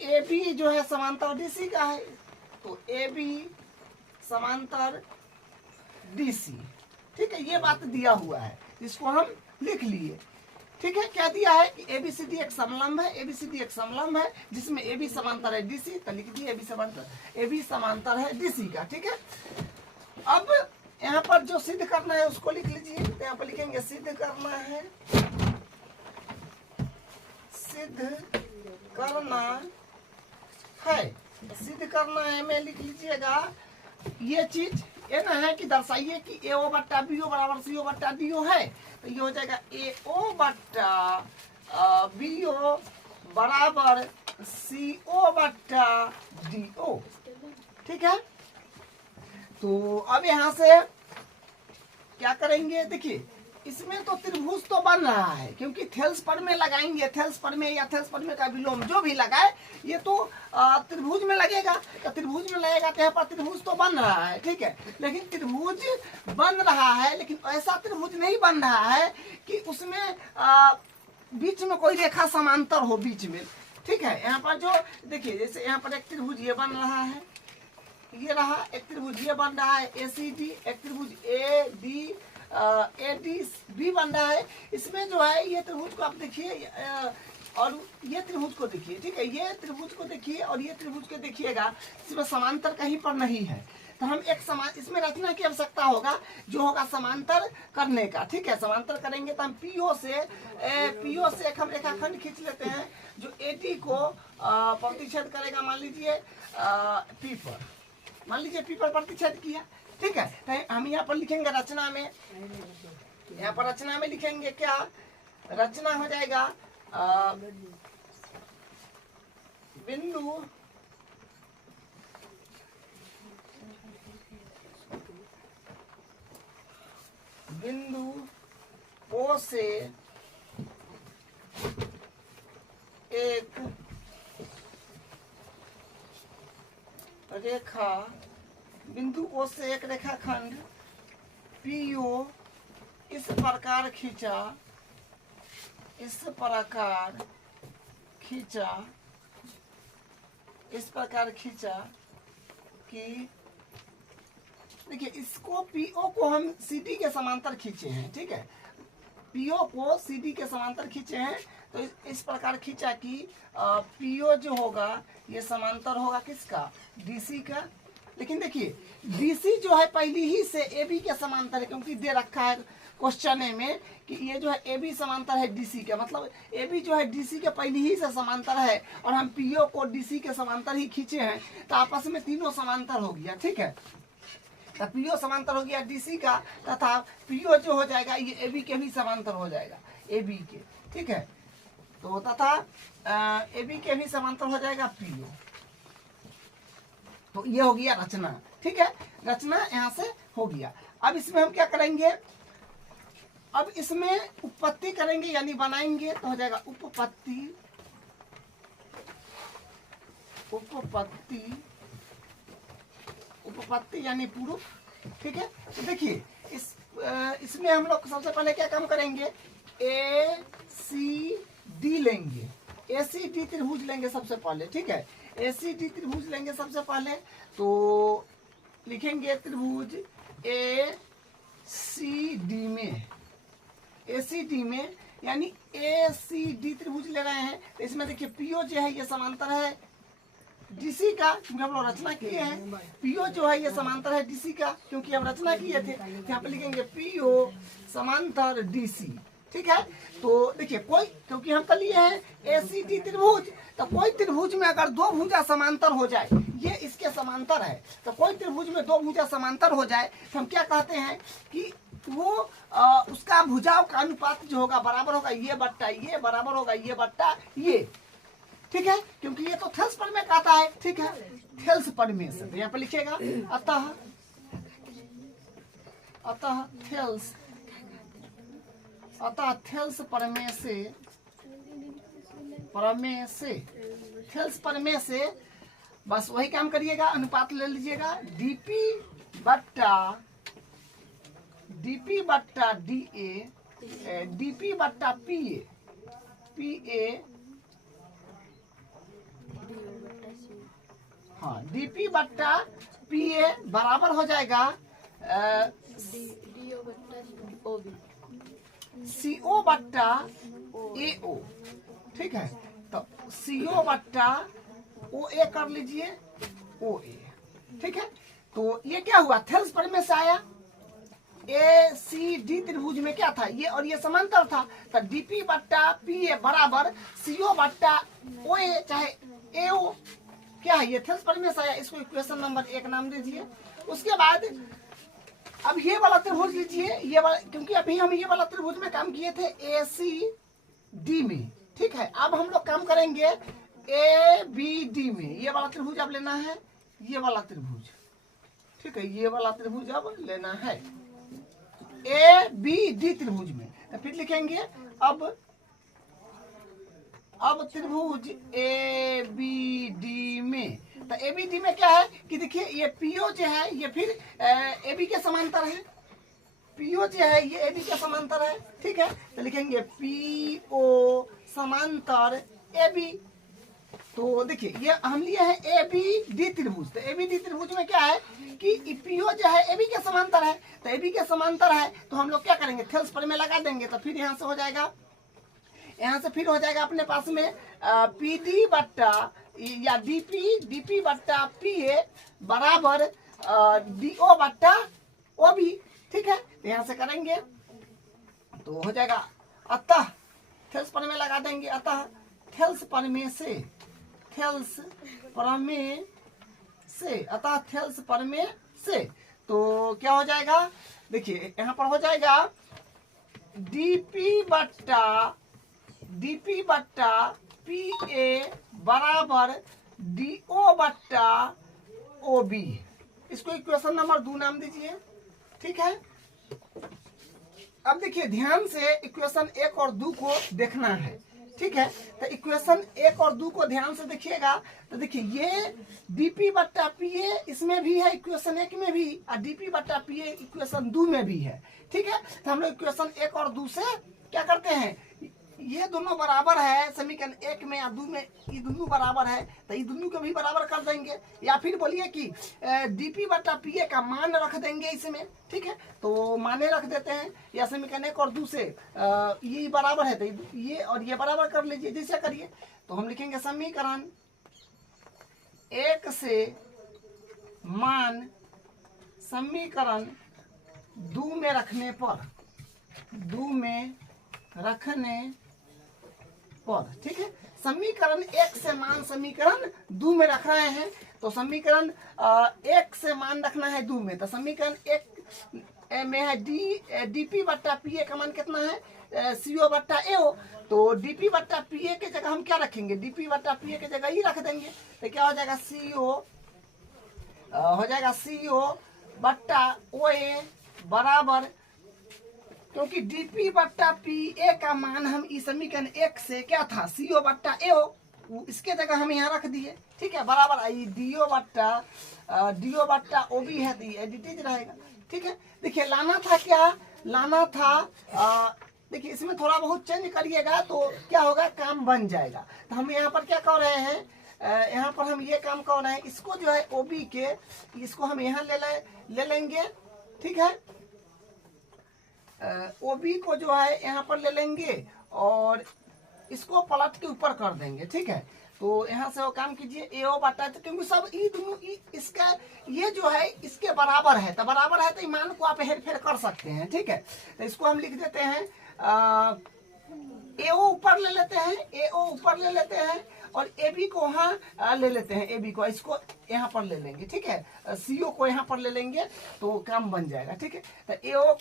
ए बी जो है समांतर डीसी का है, तो ए बी समांतर डीसी, ठीक है। ये बात दिया हुआ है, इसको हम लिख लिए, ठीक है। क्या दिया है कि एबीसीडी एक समलंब है, एबीसीडी एक समलंब है जिसमें ए बी समांतर है डीसी, तो लिख दिए ए बी समांतर है डीसी का, ठीक है। अब यहाँ पर जो सिद्ध करना है उसको लिख लीजिए, तो यहाँ पर लिखेंगे सिद्ध करना है, सिद्ध करना है, सिद्ध करना है में लिख लीजिएगा ये चीज, ये ना है कि दर्शाइए कि ए ओ बट्टा बी ओ बराबर सी ओ बट्टा डी ओ है, तो ये हो जाएगा ए ओ बट्टा बी ओ बराबर सी ओ बट्टा डी ओ, ठीक है। तो अब यहाँ से क्या करेंगे, देखिए इसमें तो त्रिभुज तो बन रहा है, क्योंकि थेल्स पर में लगाएंगे, थेल्स पर में या थेल्स पर में का विलोम जो भी लगाए ये तो त्रिभुज में लगेगा, तो त्रिभुज में लगेगा तो यहाँ पर त्रिभुज तो बन रहा है, ठीक है। लेकिन त्रिभुज बन रहा है, लेकिन ऐसा त्रिभुज नहीं बन रहा है कि उसमें बीच में कोई रेखा समांतर हो बीच में, ठीक है। यहाँ पर जो देखिए, जैसे यहाँ पर एक त्रिभुज ये बन रहा है, ये रहा एक त्रिभुज ये बन रहा है ए सी डी, एक त्रिभुज A D A D B बन रहा है, इसमें जो है ये त्रिभुज को आप देखिए और ये त्रिभुज को देखिए, ठीक है। ये त्रिभुज को देखिए और ये त्रिभुज को देखिएगा, इसमें समांतर कहीं पर नहीं है, तो हम एक समान इसमें रचना की आवश्यकता होगा, जो होगा समांतर करने का, ठीक है। समांतर करेंगे तो हम पीओ से एक हम रेखाखंड खींच लेते हैं जो एडी को प्रतिच्छेद करेगा, मान लीजिए पी पर, मान लीजिए पी पर प्रतिच्छेद किया, ठीक है। तो हम यहाँ पर लिखेंगे रचना में, यहाँ पर रचना में लिखेंगे क्या, रचना हो जाएगा बिंदु ओ से एक रेखा, बिंदु ओ से एक रेखाखंड पीओ इस प्रकार खींचा, इस प्रकार खींचा कि देखिए इसको पीओ को हम सीडी के समांतर खींचे हैं, ठीक है। पीओ को सीडी के समांतर खींचे हैं, तो इस प्रकार खींचा कि पीओ जो होगा ये समांतर होगा किसका, डीसी का। लेकिन देखिए डीसी जो है पहली ही से ए बी के समांतर है, क्योंकि दे रखा है क्वेश्चन में कि ये जो है ए बी समांतर है डीसी के, मतलब ए बी जो है डीसी के पहली ही से समांतर है, और हम पीओ को डीसी के समांतर ही खींचे हैं, तो आपस में तीनों समांतर हो गया, ठीक है। तो पीओ समांतर हो गया डीसी का, तथा पीओ जो हो जाएगा ये ए बी के भी समांतर हो जाएगा, ए बी के, ठीक है। तो तथा ए बी के भी समांतर हो जाएगा पीओ, तो ये हो गया रचना, ठीक है। रचना यहाँ से हो गया। अब इसमें हम क्या करेंगे, अब इसमें उत्पत्ति करेंगे यानी बनाएंगे, तो हो जाएगा उपपत्ति, उपपत्ति यानी प्रूफ, ठीक है। तो देखिए इसमें हम लोग सबसे पहले क्या काम करेंगे, ए सी डी लेंगे, ACD त्रिभुज लेंगे सबसे पहले, ठीक है। ACD त्रिभुज लेंगे सबसे पहले, तो लिखेंगे त्रिभुज ACD में, ACD में यानी ACD त्रिभुज ले रहे हैं। तो इसमें देखिए PO जो है ये समांतर है DC का, क्योंकि हम लोग रचना किए हैं। PO जो है ये समांतर है DC का, क्योंकि हम रचना किए थे। तो यहाँ पे लिखेंगे PO समांतर DC, ठीक है। तो देखिए कोई, क्योंकि हम तो लिए हैं ACD त्रिभुज, तो कोई त्रिभुज में अगर दो भुजा समांतर हो जाए, ये इसके समांतर है, तो कोई त्रिभुज में दो भुजा समांतर हो जाए तो हम क्या कहते हैं कि वो उसका भुजाओं का अनुपात जो होगा बराबर होगा ये बट्टा ये, बराबर होगा ये बट्टा ये, ठीक है। क्योंकि ये तो थेल्स प्रमेय कहता है, ठीक है, थेल्स प्रमेय से। तो यहाँ पे लिखिएगा अतः थेल्स प्रमेय से बस वही काम करिएगा, अनुपात ले लीजिएगा DP बट्टा DA, DP बट्टा PA, हाँ DP बट्टा PA बराबर हो जाएगा CO बट्टा AO, ठीक है। तो CO बट्टा OA कर लीजिए, OA, ठीक है। तो ये क्या हुआ, थेल्स प्रमेय से आया। ACD त्रिभुज में क्या था, ये और ये समांतर था, तो DP बट्टा PA बराबर CO बट्टा OA चाहे AO, क्या है, ये थेल्स प्रमेय से आया। इसको इक्वेशन नंबर 1 नाम दीजिए। उसके बाद अब ये वाला त्रिभुज लीजिए, ये वाला, क्योंकि अभी हम ये वाला त्रिभुज में काम किए थे ACD में, ठीक है। अब हम लोग काम करेंगे ABD में। ये वाला त्रिभुज अब लेना है, ये वाला त्रिभुज, ठीक है, ये वाला त्रिभुज अब लेना है ABD त्रिभुज में। तो फिर लिखेंगे अब त्रिभुज ABD में। तो ABD में क्या है कि देखिए ये PO जो है ये फिर AB के समांतर है, PO जो है ये AB के समांतर है, ठीक है। तो लिखेंगे PO समांतर AB। तो देखिए ये हम लिए हैं ABD त्रिभुज। तो ABD त्रिभुज में क्या है कि PO जो है AB के समांतर है, तो AB के समांतर है तो हम लोग क्या करेंगे, थेल्स प्रमेय लगा देंगे। तो फिर यहाँ से हो जाएगा, यहाँ से फिर हो जाएगा अपने पास में PD बट्टा या DP बट्टा PA बराबर DO बट्टा OB, ठीक है। तो यहाँ से करेंगे तो हो जाएगा अतः थेल्स प्रमेय लगा देंगे, अतः थेल्स प्रमेय से तो क्या हो जाएगा, देखिए यहाँ पर हो जाएगा DP बट्टा PA बराबर DO बट्टा OB। इसको इक्वेशन नंबर 2 नाम दीजिए, ठीक है। अब देखिए ध्यान से इक्वेशन 1 और 2 को देखना है, ठीक है। तो इक्वेशन 1 और 2 को ध्यान से देखिएगा। तो देखिए ये DP बट्टा PA इसमें भी है, इक्वेशन 1 में भी, और DP बट्टा PA इक्वेशन 2 में भी है, ठीक है। तो हम लोग इक्वेशन 1 और 2 से क्या करते हैं, ये दोनों बराबर है समीकरण 1 में या 2 में, ये दोनों बराबर है तो ये दोनों को भी बराबर कर देंगे, या फिर बोलिए कि DP बट्टा PA का मान रख देंगे इसमें, ठीक है। तो माने रख देते हैं, या समीकरण 1 और 2 से ये बराबर है तो ये और ये बराबर कर लीजिए, जैसे करिए। तो हम लिखेंगे समीकरण 1 से मान समीकरण 2 में रखने पर, ठीक है। समीकरण 1 से मान समीकरण 2 में रख रहे हैं, तो समीकरण 1 से मान रखना है 2 में। तो समीकरण 1 में है DP बट्टा PA का मान कितना है, CO बट्टा AO। तो DP बट्टा PA के जगह हम क्या रखेंगे, DP बट्टा PA के जगह ही रख देंगे। तो क्या हो जाएगा, CO बट्टा OA बराबर, क्योंकि DP बट्टा PA का मान हम इस समीकरण 1 से क्या था, CO बट्टा AO, इसके जगह हम यहाँ रख दिए, ठीक है, बराबर आई DO बट्टा OB है, तो ये एडिटिव रहेगा, ठीक है। देखिए लाना था क्या, लाना था देखिए इसमें थोड़ा बहुत चेंज करिएगा तो क्या होगा, काम बन जाएगा। तो हम यहाँ पर क्या कर रहे हैं, यहाँ पर हम ये काम कर रहे हैं, इसको जो है ओबी के, इसको हम यहाँ ले लेंगे, ठीक है। ओबी को जो है यहाँ पर ले लेंगे और इसको पलट के ऊपर कर देंगे, ठीक है। तो यहाँ से वो काम कीजिए, ए ओ बटा, क्योंकि सब ई दोनों इसका ये जो है इसके बराबर है, तो बराबर है तो मान को आप हेर फेर कर सकते हैं, ठीक है। तो इसको हम लिख देते हैं, ए ओ ऊपर ले लेते हैं, ए ओ ऊपर ले लेते हैं और ए बी को वहाँ ले लेते हैं, ए बी को इसको यहाँ पर ले लेंगे, ठीक है। सी ओ को यहाँ पर ले लेंगे तो काम बन जाएगा, ठीक है। तो ए ओ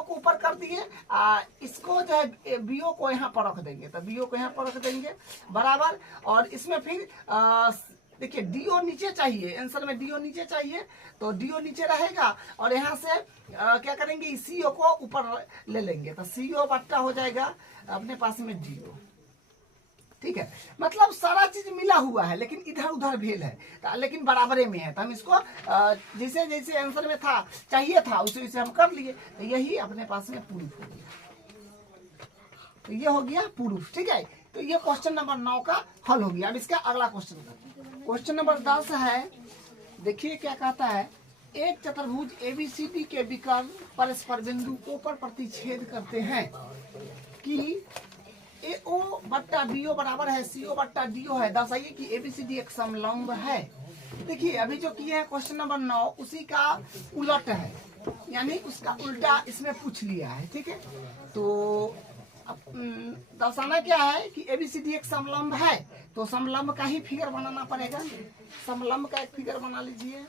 को ऊपर कर दिए, इसको जो है बीओ को यहाँ पर रख देंगे, तो बीओ को यहाँ पर रख देंगे बराबर। और इसमें फिर देखिए डीओ नीचे चाहिए, आंसर में डीओ नीचे चाहिए, तो डीओ नीचे रहेगा और यहाँ से क्या करेंगे, सीओ को ऊपर ले लेंगे, तो सीओ बट्टा हो जाएगा अपने पास में डीओ, ठीक है। मतलब सारा चीज मिला हुआ है लेकिन इधर उधर भेल है, लेकिन बराबरे में है। तो हम इसको जैसे जैसे आंसर में था चाहिए था उसे उसे हम कर लिए, तो यही अपने पास में प्रूफ हो गया, तो ये हो गया प्रूफ, ठीक है। तो ये क्वेश्चन नंबर 9 का हल हो गया। अब इसका अगला क्वेश्चन नंबर 10 है। देखिए क्या कहता है, एक चतुर्भुज एबीसीडी के विकर्ण परस्पर बिंदु ओ पर प्रतिच्छेद करते हैं कि ए ओ बट्टा बी ओ बराबर है सी ओ बट्टा डी ओ है, दर्शाइए कि एबीसीडी एक समलंब है। देखिए अभी जो किए हैं क्वेश्चन नंबर 9 उसी का उलट है, यानी उसका उल्टा इसमें पूछ लिया है, ठीक है। तो दर्शाना क्या है कि एबीसीडी एक समलंब है, तो समलंब का ही फिगर बनाना पड़ेगा। समलंब का एक फिगर बना लीजिए,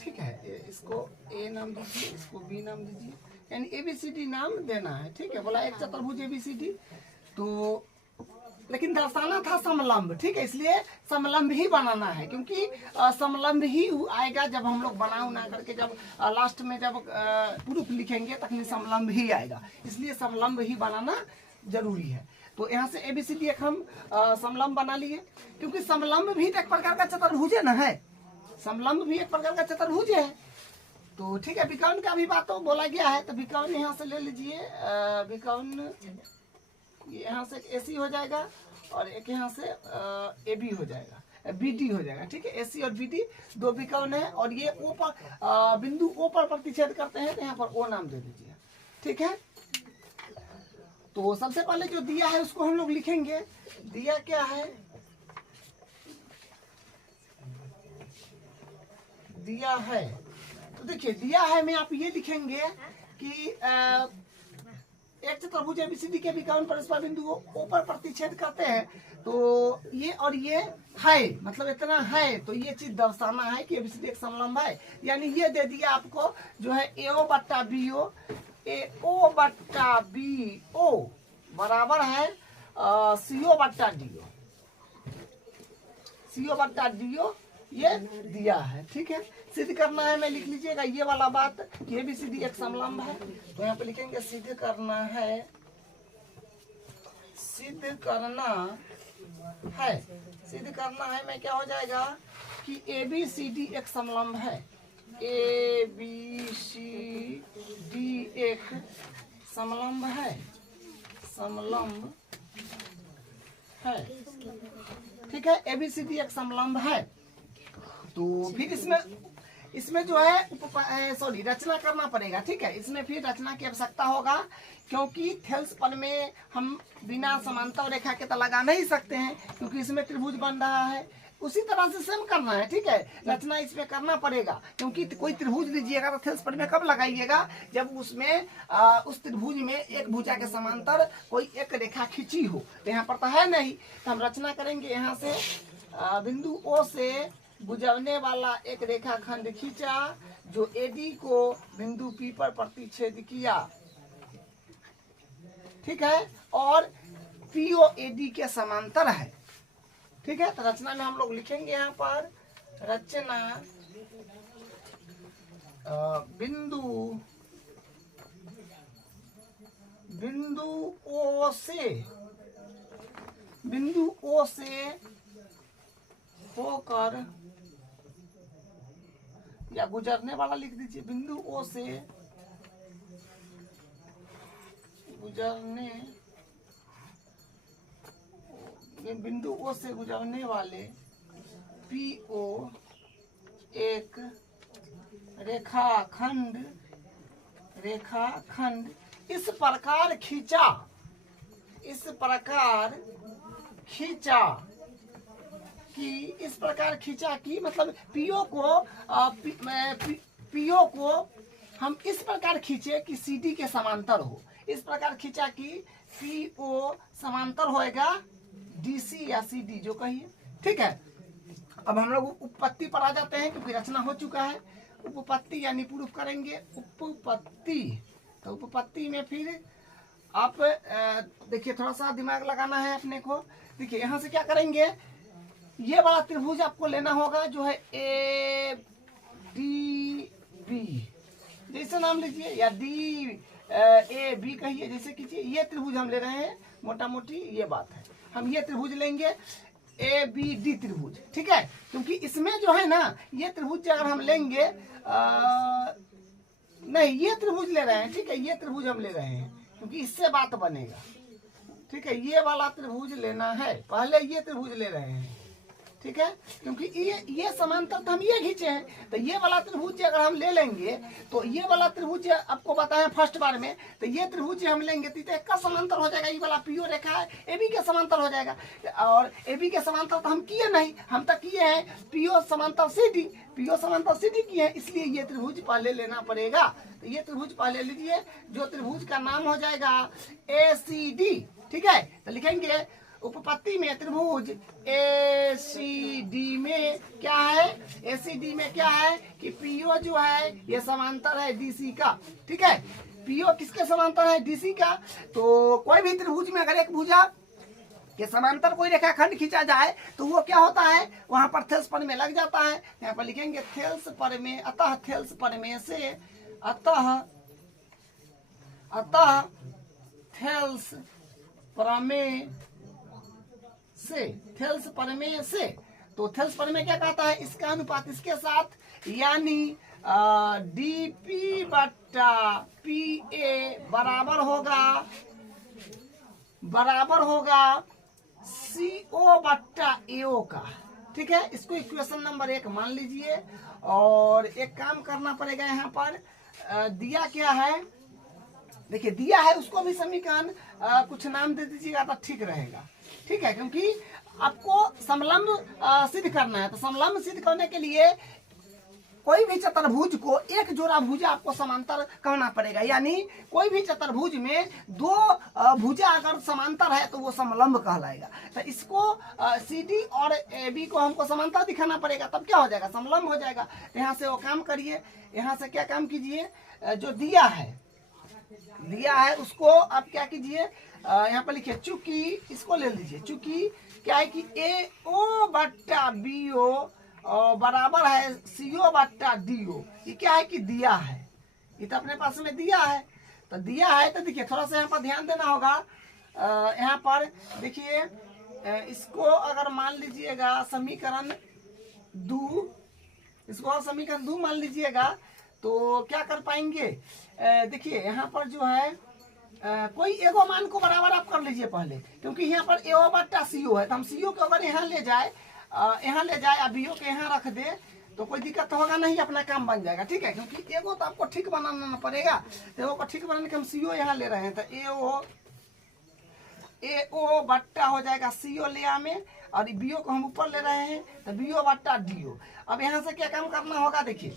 ठीक है। इसको ए नाम दीजिए, इसको बी नाम दीजिए, यानी एबीसीडी नाम देना है, ठीक है। बोला एक चतुर्भुज एबीसीडी, तो लेकिन दर्शाना था समलंब, ठीक है, इसलिए समलंब ही बनाना है, क्योंकि समलंब ही आएगा जब हम लोग बना उना करके जब लास्ट में जब प्रूफ लिखेंगे तखनी समलंब ही आएगा, इसलिए समलंब ही बनाना जरूरी है। तो यहाँ से एबीसीडी एक हम समलंब बना लिए, क्योंकि समलंब भी एक प्रकार का चतुर्भुज है ना, है समलंब भी एक प्रकार का चतुर्भुज है। तो ठीक है, विकर्ण का भी बात तो बोला गया है, तो विकर्ण यहाँ से ले लीजिए, विकर्ण यहाँ से एसी हो जाएगा और एक यहाँ से एबी हो जाएगा, बीडी हो जाएगा, ठीक है। एसी और बीडी दो विकर्ण है और ये ओ पर बिंदु ओ पर प्रतिच्छेद करते हैं, तो यहाँ पर ओ नाम दे दीजिए, ठीक है। तो सबसे पहले जो दिया है उसको हम लोग लिखेंगे। दिया क्या है, दिया है, तो देखिए दिया है में आप ये लिखेंगे कि एक चतुर्भुज एबीसीडी के विकर्ण परस्पर बिंदु ओ पर प्रतिच्छेद करते हैं, तो ये और ये है, मतलब इतना है, तो ये चीज दर्शाना है कि एबीसीडी एक समलंब है। यानी ये दे दिया आपको जो है एओ बट्टा बीओ, एओ बट्टा बीओ बराबर है सीओ बट्टा डीओ, सीओ बट्टा डीओ ये दिया है, ठीक है। सिद्ध करना है, मैं लिख लीजिएगा ये वाला बात, ये भी सीधी एक समलंब है, तो यहाँ पे लिखेंगे सिद्ध करना है, सिद्ध करना है, सिद्ध करना है में क्या हो जाएगा कि ए बी सी डी एक समलंब है, ए बी सी डी एक समलंब है, समलंब है, ठीक है। ए बी सी डी एक समलंब है। तो फिर इसमें जो है सॉरी रचना करना पड़ेगा, ठीक है। इसमें फिर रचना की आवश्यकता होगा, क्योंकि थेल्सपन में हम बिना समांतर रेखा के तो लगा नहीं सकते हैं, क्योंकि इसमें त्रिभुज बन रहा है। उसी तरह से सेम करना है, ठीक है। रचना इसमें करना पड़ेगा, क्योंकि कोई त्रिभुज लीजिएगा तो थेल्सपन में कब लगाइएगा, जब उसमें उस त्रिभुज में एक भुजा के समांतर कोई एक रेखा खींची हो। तो यहाँ पर तो है नहीं, तो हम रचना करेंगे। यहाँ से बिंदु ओ से गुजरने वाला एक रेखाखंड खींचा जो एडी को बिंदु पी पर प्रतिच्छेद किया, ठीक है, और पीओ एडी के समांतर है, ठीक है। तो रचना में हम लोग लिखेंगे यहाँ पर रचना बिंदु ओ से होकर, या गुजरने वाला लिख दीजिए, बिंदु ओ से गुजरने बिंदु ओ से गुजरने वाले PO एक रेखाखंड इस प्रकार खींचा कि मतलब पीओ को हम इस प्रकार खींचे कि CD के समांतर हो। इस प्रकार खींचा कि PO समांतर होएगा DC या CD जो कहिए, ठीक है। अब हम लोग उपपत्ति पर आ जाते हैं क्योंकि रचना हो चुका है। उपपत्ति यानी प्रूफ करेंगे। उपपत्ति, तो उपपत्ति में फिर आप देखिए थोड़ा सा दिमाग लगाना है अपने को। देखिए यहाँ से क्या करेंगे, ये वाला त्रिभुज आपको लेना होगा जो है ADB जैसे नाम लीजिए, या DAB कहिए, जैसे कीजिए। ये त्रिभुज हम ले रहे हैं, मोटा मोटी ये बात है। हम ये त्रिभुज लेंगे ABD त्रिभुज, ठीक है। क्योंकि इसमें जो है ना ये त्रिभुज अगर हम लेंगे नहीं, ये त्रिभुज ले रहे हैं, ठीक है। ये त्रिभुज हम ले रहे हैं क्योंकि इससे बात बनेगा, ठीक है। ये वाला त्रिभुज लेना है, पहले ये त्रिभुज ले रहे हैं, ठीक है। क्योंकि ये समांतर तो हम ये खींचे हैं, तो ये वाला त्रिभुज अगर हम ले लेंगे तो ये वाला त्रिभुज आपको बताया फर्स्ट बार में, तो ये त्रिभुज हम लेंगे तो का समांतर हो जाएगा। ये वाला PO रेखा है AB के समांतर हो जाएगा, और AB के समांतर तो हम किए नहीं, हम तो किए हैं PO समांतर CD किए हैं, इसलिए ये त्रिभुज पहले लेना पड़ेगा। तो ये त्रिभुज पहले लीजिए, जो त्रिभुज का नाम हो जाएगा ACD, ठीक है। तो लिखेंगे उपपत्ति में त्रिभुज ACD में क्या है, ACD में क्या है कि PO जो है ये समांतर है DC का, ठीक है। PO किसके समांतर है, DC का। तो कोई भी त्रिभुज में अगर एक भुजा के समांतर कोई रेखाखंड खींचा जाए तो वो क्या होता है, वहां पर थेल्स पर में लग जाता है। यहाँ पर लिखेंगे थेल्स पर में, अतः थेल्स पर में से, अतः थेल्स प्रमेय से, थेल्स प्रमेय से। तो थेल्स प्रमेय क्या कहता है, इसका अनुपात इसके साथ, यानी DP बट्टा PA बराबर होगा CO बट्टा AO का, ठीक है। इसको इक्वेशन नंबर 1 मान लीजिए। और एक काम करना पड़ेगा, यहाँ पर दिया क्या है, देखिए दिया है उसको भी समीकरण कुछ नाम दे दीजिएगा तो ठीक रहेगा, ठीक है। क्योंकि आपको समलंब सिद्ध करना है, तो समलंब सिद्ध करने के लिए कोई भी चतुर्भुज को एक जोड़ा भुजा आपको समांतर करना पड़ेगा। यानी कोई भी चतुर्भुज में दो भुजा अगर समांतर है तो वो समलंब कहलाएगा। तो इसको CD और AB को हमको समांतर दिखाना पड़ेगा, तब क्या हो जाएगा, समलंब हो जाएगा। यहाँ से वो काम करिए, यहाँ से क्या काम कीजिए, जो दिया है उसको आप क्या कीजिए, यहाँ पर लिखिए चूंकि, इसको ले लीजिए, चूंकि क्या है कि AO बट्टा BO बराबर है CO बट्टा DO। ये क्या है कि दिया है, ये तो अपने पास में दिया है। तो दिया है तो देखिए थोड़ा सा यहाँ पर ध्यान देना होगा। यहाँ पर देखिए इसको अगर मान लीजिएगा समीकरण 2, इसको समीकरण 2 मान लीजिएगा तो क्या कर पाएंगे। देखिए यहाँ पर जो है कोई एगो मान को बराबर आप कर लीजिए पहले, क्योंकि यहाँ पर AO बट्टा CO है, तो हम CO को अगर यहाँ ले जाए और BO के यहाँ रख दे तो कोई दिक्कत होगा नहीं, अपना काम बन जाएगा, ठीक है। क्योंकि एगो तो आपको ठीक बनाना पड़ेगा, तो एगो को ठीक बनाने के हम CO यहाँ ले रहे हैं, तो AO बट्टा हो जाएगा CO लिया में, और BO को हम ऊपर ले रहे हैं तो BO बट्टा DO। अब यहाँ से क्या काम करना होगा, देखिए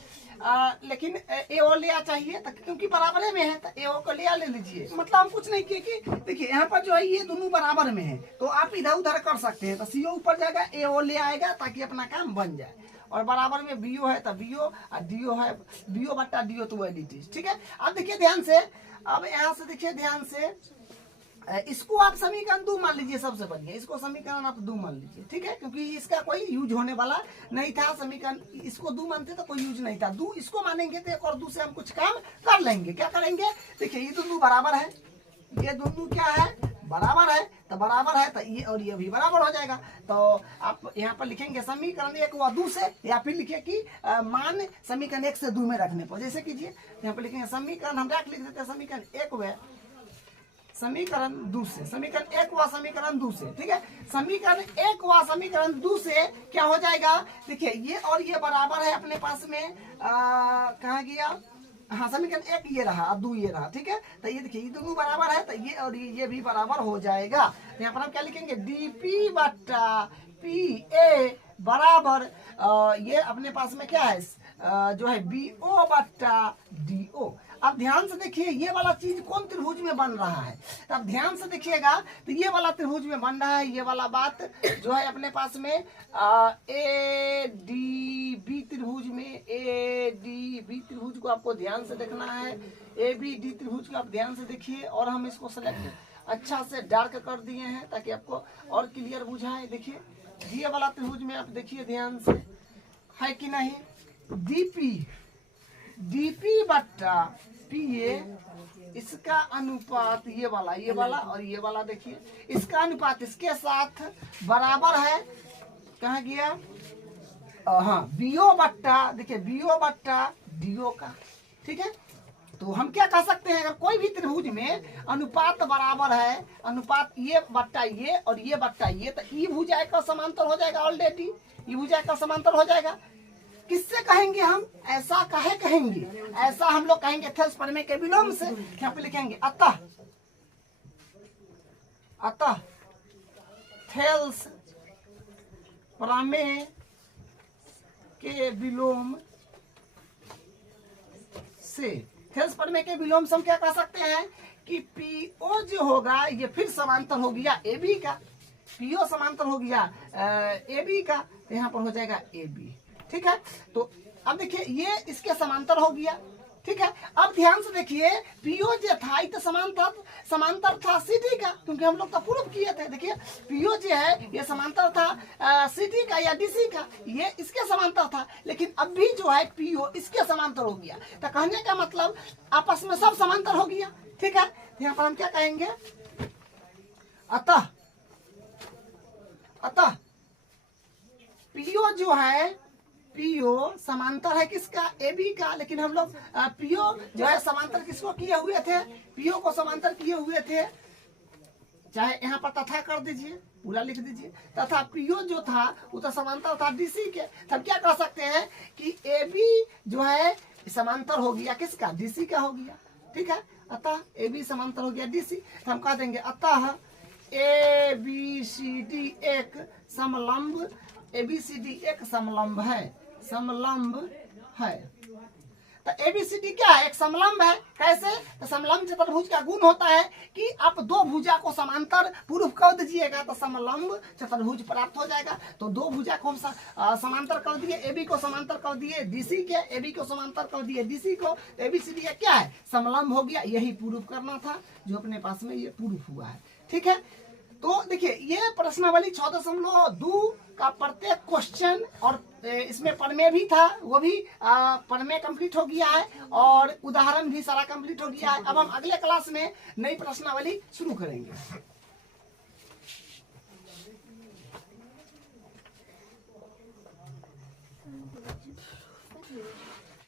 लेकिन AO लिया चाहिए तो क्योंकि बराबर में है तो AO को लिया ले लीजिए। मतलब हम कुछ नहीं किए कि देखिए यहाँ पर जो है ये दोनों बराबर में है, तो आप इधर उधर कर सकते हैं। तो CO ऊपर जाएगा, AO ले आएगा ताकि अपना काम बन जाए। और बराबर में BO है तो BO, और DO है BO बट्टा DO, तो एडिट, ठीक है। अब देखिए ध्यान से, अब यहाँ से देखिए ध्यान से, इसको आप समीकरण 2 मान लीजिए, सबसे बढ़िया इसको समीकरण आप 2 मान लीजिए, ठीक है। क्योंकि इसका कोई यूज होने वाला नहीं था, समीकरण इसको 2 मानते तो कोई यूज नहीं था। 2 इसको मानेंगे तो एक और 2 से हम कुछ काम कर लेंगे। क्या करेंगे, देखिए ये दोनों बराबर है, ये दोनों क्या है, बराबर है, तो बराबर है तो ये और ये भी बराबर हो जाएगा। तो आप यहाँ पर लिखेंगे समीकरण 1 व 2 से, या फिर लिखिए कि मान समीकरण 1 से 2 में रखने पर, जैसे कीजिए यहाँ पर लिखेंगे समीकरण, हम लिख देते हैं समीकरण 1 व समीकरण 2 से, समीकरण 1 व समीकरण 2 से, ठीक है। समीकरण 1 व समीकरण 2 से क्या हो जाएगा, देखिए ये और ये बराबर है अपने पास में, कहाँ गया, हाँ समीकरण 1 ये रहा, अब 2 ये रहा, ठीक है। तो ये देखिए ये दोनों बराबर है, तो ये और ये भी बराबर हो जाएगा। तो यहाँ पर हम क्या लिखेंगे, dp बट्टा pa बराबर ये अपने पास में क्या है, जो है bo बट्टा do। अब ध्यान से देखिए ये वाला चीज कौन त्रिभुज में बन रहा है, तो अब ध्यान से देखिएगा, तो ये वाला त्रिभुज में बन रहा है, ये वाला बात जो है अपने पास में ADB त्रिभुज में, ADB त्रिभुज को आपको ध्यान से देखना है, ABD त्रिभुज को आप ध्यान से देखिए, और हम इसको सेलेक्ट अच्छा से डार्क कर दिए हैं ताकि आपको और क्लियर बुझाए। देखिए ये वाला त्रिभुज में आप देखिए ध्यान से, है कि नहीं, DP बट्टा PA, इसका अनुपात ये वाला और ये वाला, देखिए इसका अनुपात इसके साथ बराबर है, कहाँ गया, हाँ BO बट्टा, देखिए BO बट्टा DO का, ठीक है। तो हम क्या कह सकते हैं, अगर कोई भी त्रिभुज में अनुपात बराबर है, अनुपात ये बट्टा ये और ये बट्टा ये, तो ई भुजाएं का समांतर हो जाएगा, ऑलरेडी ई भुजाएं का समांतर हो जाएगा। किससे कहेंगे हम, ऐसा काहे कहेंगे, ऐसा हम लोग कहेंगे थेल्स प्रमेय के विलोम से। यहाँ पे लिखेंगे अतः थेल्स प्रमेय के विलोम से, थेल्स प्रमेय के विलोम से हम क्या कह सकते हैं कि PO जो होगा ये फिर समांतर हो गया AB का, PO समांतर हो गया AB का, तो यहाँ पर हो जाएगा AB, ठीक है। तो अब देखिए ये इसके समांतर हो गया, ठीक है। अब ध्यान से देखिए PO जो था ये तो समांतर था CD का, क्योंकि हम लोग तो प्रूव किए थे। देखिए PO जो है ये समांतर था CD का या DC का, ये इसके समांतर था, लेकिन अब भी जो है PO इसके समांतर हो गया, तो कहने का मतलब आपस में सब समांतर हो गया, ठीक है। यहाँ पर हम क्या कहेंगे, अतः PO जो है, PO समांतर है किसका, AB का, लेकिन हम लोग PO जो है समांतर किसको किए हुए थे, PO को समांतर किए हुए थे, चाहे यहाँ पर तथा कर दीजिए, पूरा लिख दीजिए, तथा PO जो था वो तो समांतर था DC के। तब क्या कर सकते हैं कि AB जो है समांतर हो गया किसका, DC का हो गया, ठीक है। अतः AB समांतर हो गया DC, तो हम कह देंगे अतः ABCD एक समलंब, ABCD एक समलंब है, समलंब है। तो ABCD क्या है, एक समलंब है। कैसे, तो समलंब चतुर्भुज का गुण होता है कि आप दो भुजा को समांतर प्रूफ कर दीजिएगा तो समलंब चतुर्भुज प्राप्त हो जाएगा। तो दो भुजा को हम समांतर कर दिए, AB को समांतर कर दिए DC के, AB को समांतर कर दिए DC को, तो ABCD क्या है, समलंब हो गया। यही प्रूफ करना था जो अपने पास में ये प्रूफ हुआ है, ठीक है। तो देखिए ये प्रश्नावली 6.2 का प्रत्येक क्वेश्चन, और इसमें प्रमेय भी था, वो भी प्रमेय कंप्लीट हो गया है और उदाहरण भी सारा कंप्लीट हो गया है। अब हम अगले क्लास में नई प्रश्नावली शुरू करेंगे।